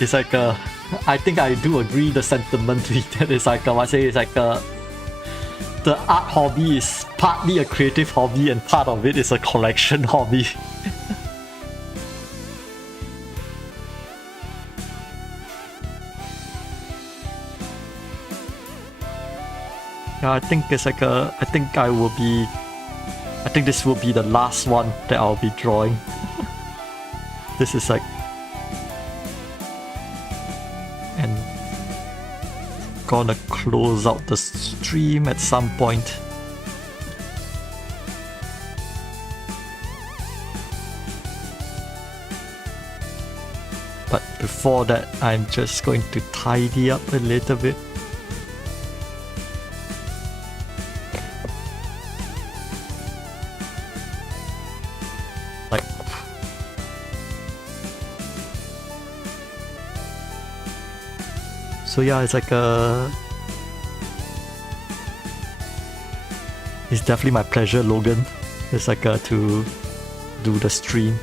It's like I think I do agree the sentiment with that. It's like I say it's like the art hobby is partly a creative hobby and part of it is a collection hobby. Yeah, I think it's like I think this will be the last one that I'll be drawing. This is like and gonna close out the stream at some point. But before that, I'm just going to tidy up a little bit. So yeah, it's like it's definitely my pleasure, Logan. It's like to do the stream.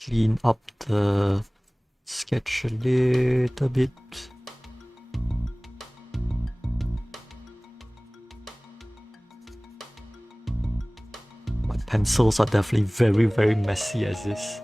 Clean up the sketch a little bit. My pencils are definitely very, very messy as is.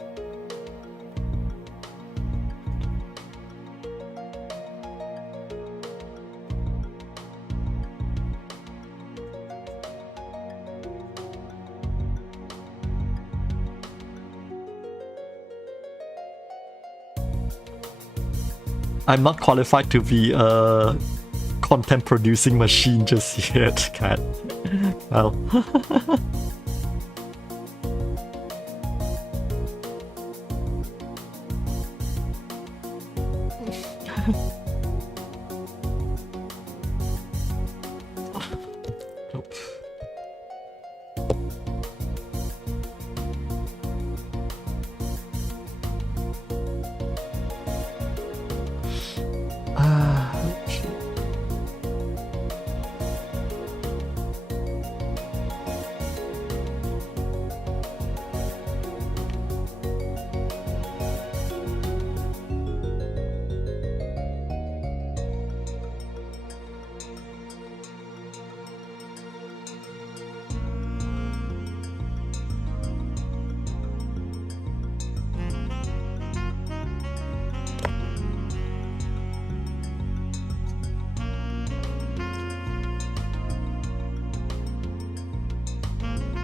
I'm not qualified to be a content producing machine just yet, Cat. Well. Nope.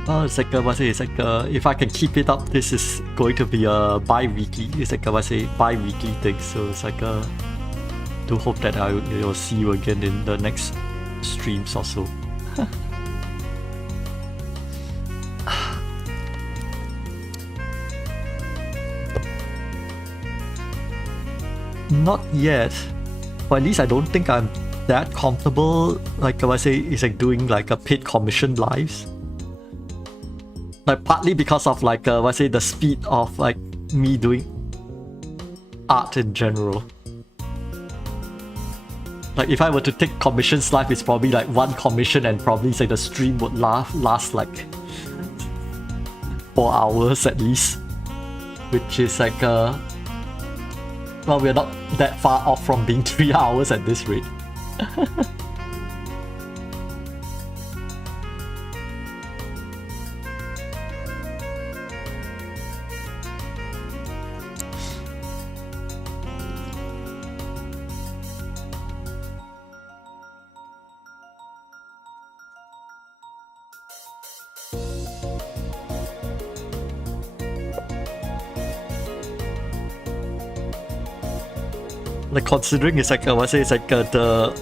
Oh, it's like what's it? It's like if I can keep it up, this is going to be a bi-weekly. It's like what's it? Bi-weekly thing. So it's like do hope that I will see you again in the next streams or so. Not yet, but at least I don't think I'm that comfortable. Like I say, it's like doing like a paid commission lives. Like partly because of like I say the speed of like me doing art in general. Like if I were to take commissions live, it's probably like one commission and probably say the stream would last like 4 hours at least, which is like well, we're not that far off from being 3 hours at this rate. Like considering it's like I say it's like the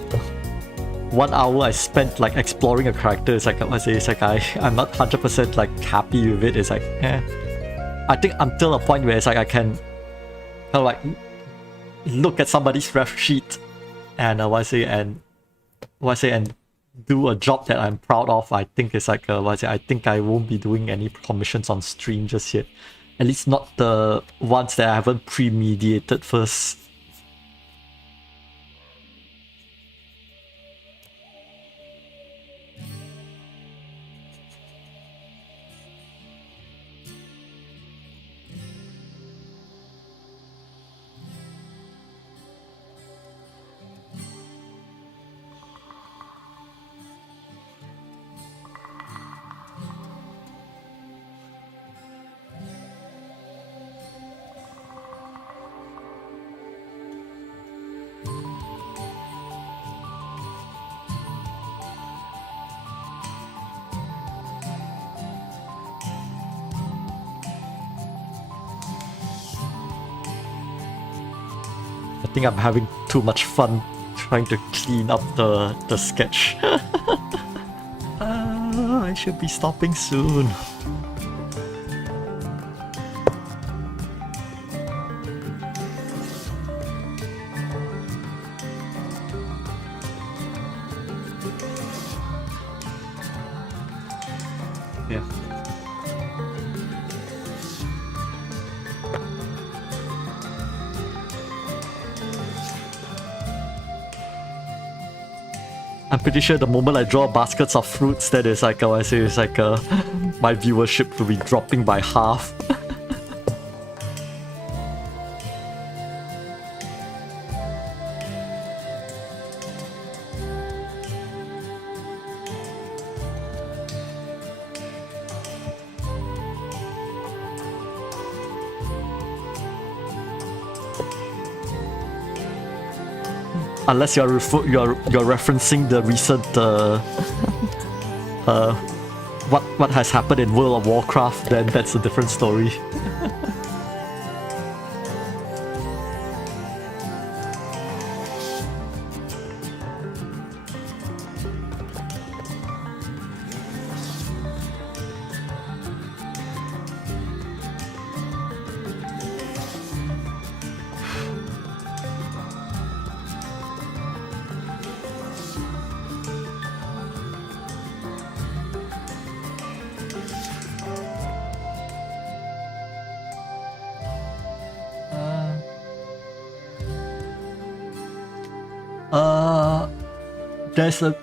1 hour I spent like exploring a character, it's like I say it's like I'm not 100% like happy with it. It's like I think until a point where it's like I can kind of like look at somebody's ref sheet and and do a job that I'm proud of. I think it's like I think I won't be doing any commissions on stream just yet. At least not the ones that I haven't premediated first. I think I'm having too much fun trying to clean up the sketch. I should be stopping soon. Yeah. I'm pretty sure the moment I draw baskets of fruits, that is like I say, it's like my viewership will be dropping by half. Unless you're referencing the recent what has happened in World of Warcraft, then that's a different story.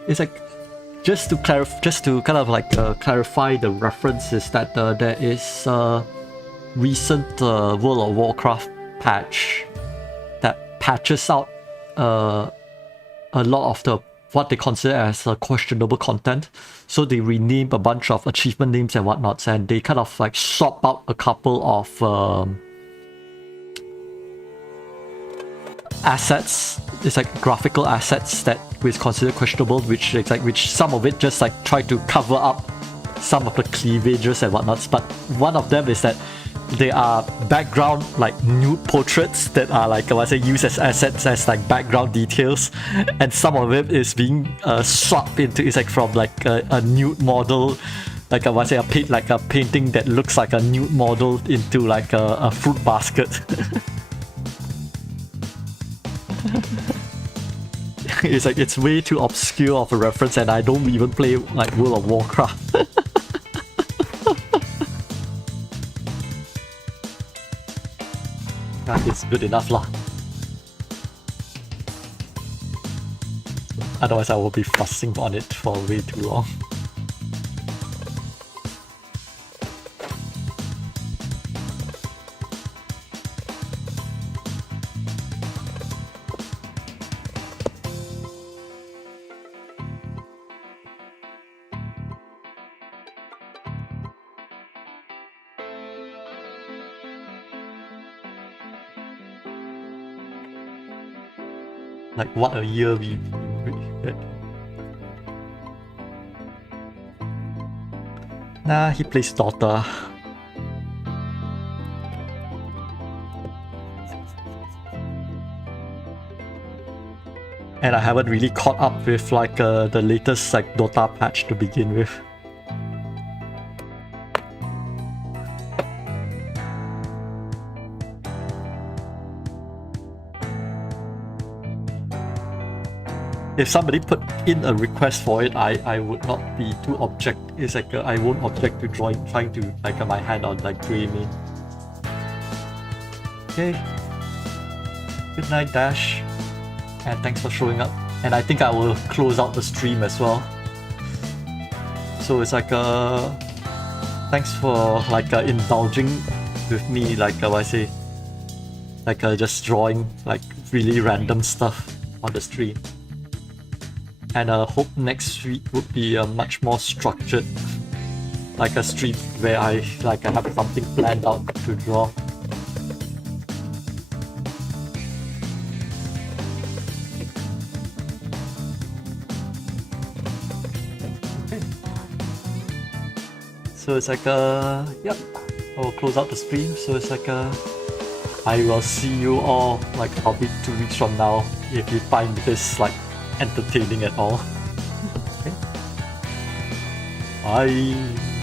It's like just to kind of like clarify the reference is that there is a recent World of Warcraft patch that patches out a lot of the what they consider as questionable content. So they rename a bunch of achievement names and whatnots, and they kind of like swap out a couple of assets. It's like graphical assets that is considered questionable, which some of it just like try to cover up some of the cleavages and whatnots, but one of them is that they are background like nude portraits that are like used as assets as like background details, and some of it is being swapped into it's like from like a nude model, like a painting that looks like a nude model into like a fruit basket. It's like it's way too obscure of a reference, and I don't even play like World of Warcraft. That is good enough lah. Otherwise I will be fussing on it for way too long. Like what a year we had. Nah, he plays Dota. And I haven't really caught up with like the latest like Dota patch to begin with. If somebody put in a request for it, I would not be too object. It's like I won't object to trying to like my hand on like grey main. Okay. Good night, Dash, and thanks for showing up. And I think I will close out the stream as well. So it's like thanks for like indulging with me, like just drawing like really random stuff on the stream. And I hope next week would be much more structured, like a stream where I have something planned out to draw. Okay. So it's like yep, I'll close out the stream. So it's like I will see you all like probably 2 weeks from now if you find this like entertaining at all. Okay. Bye.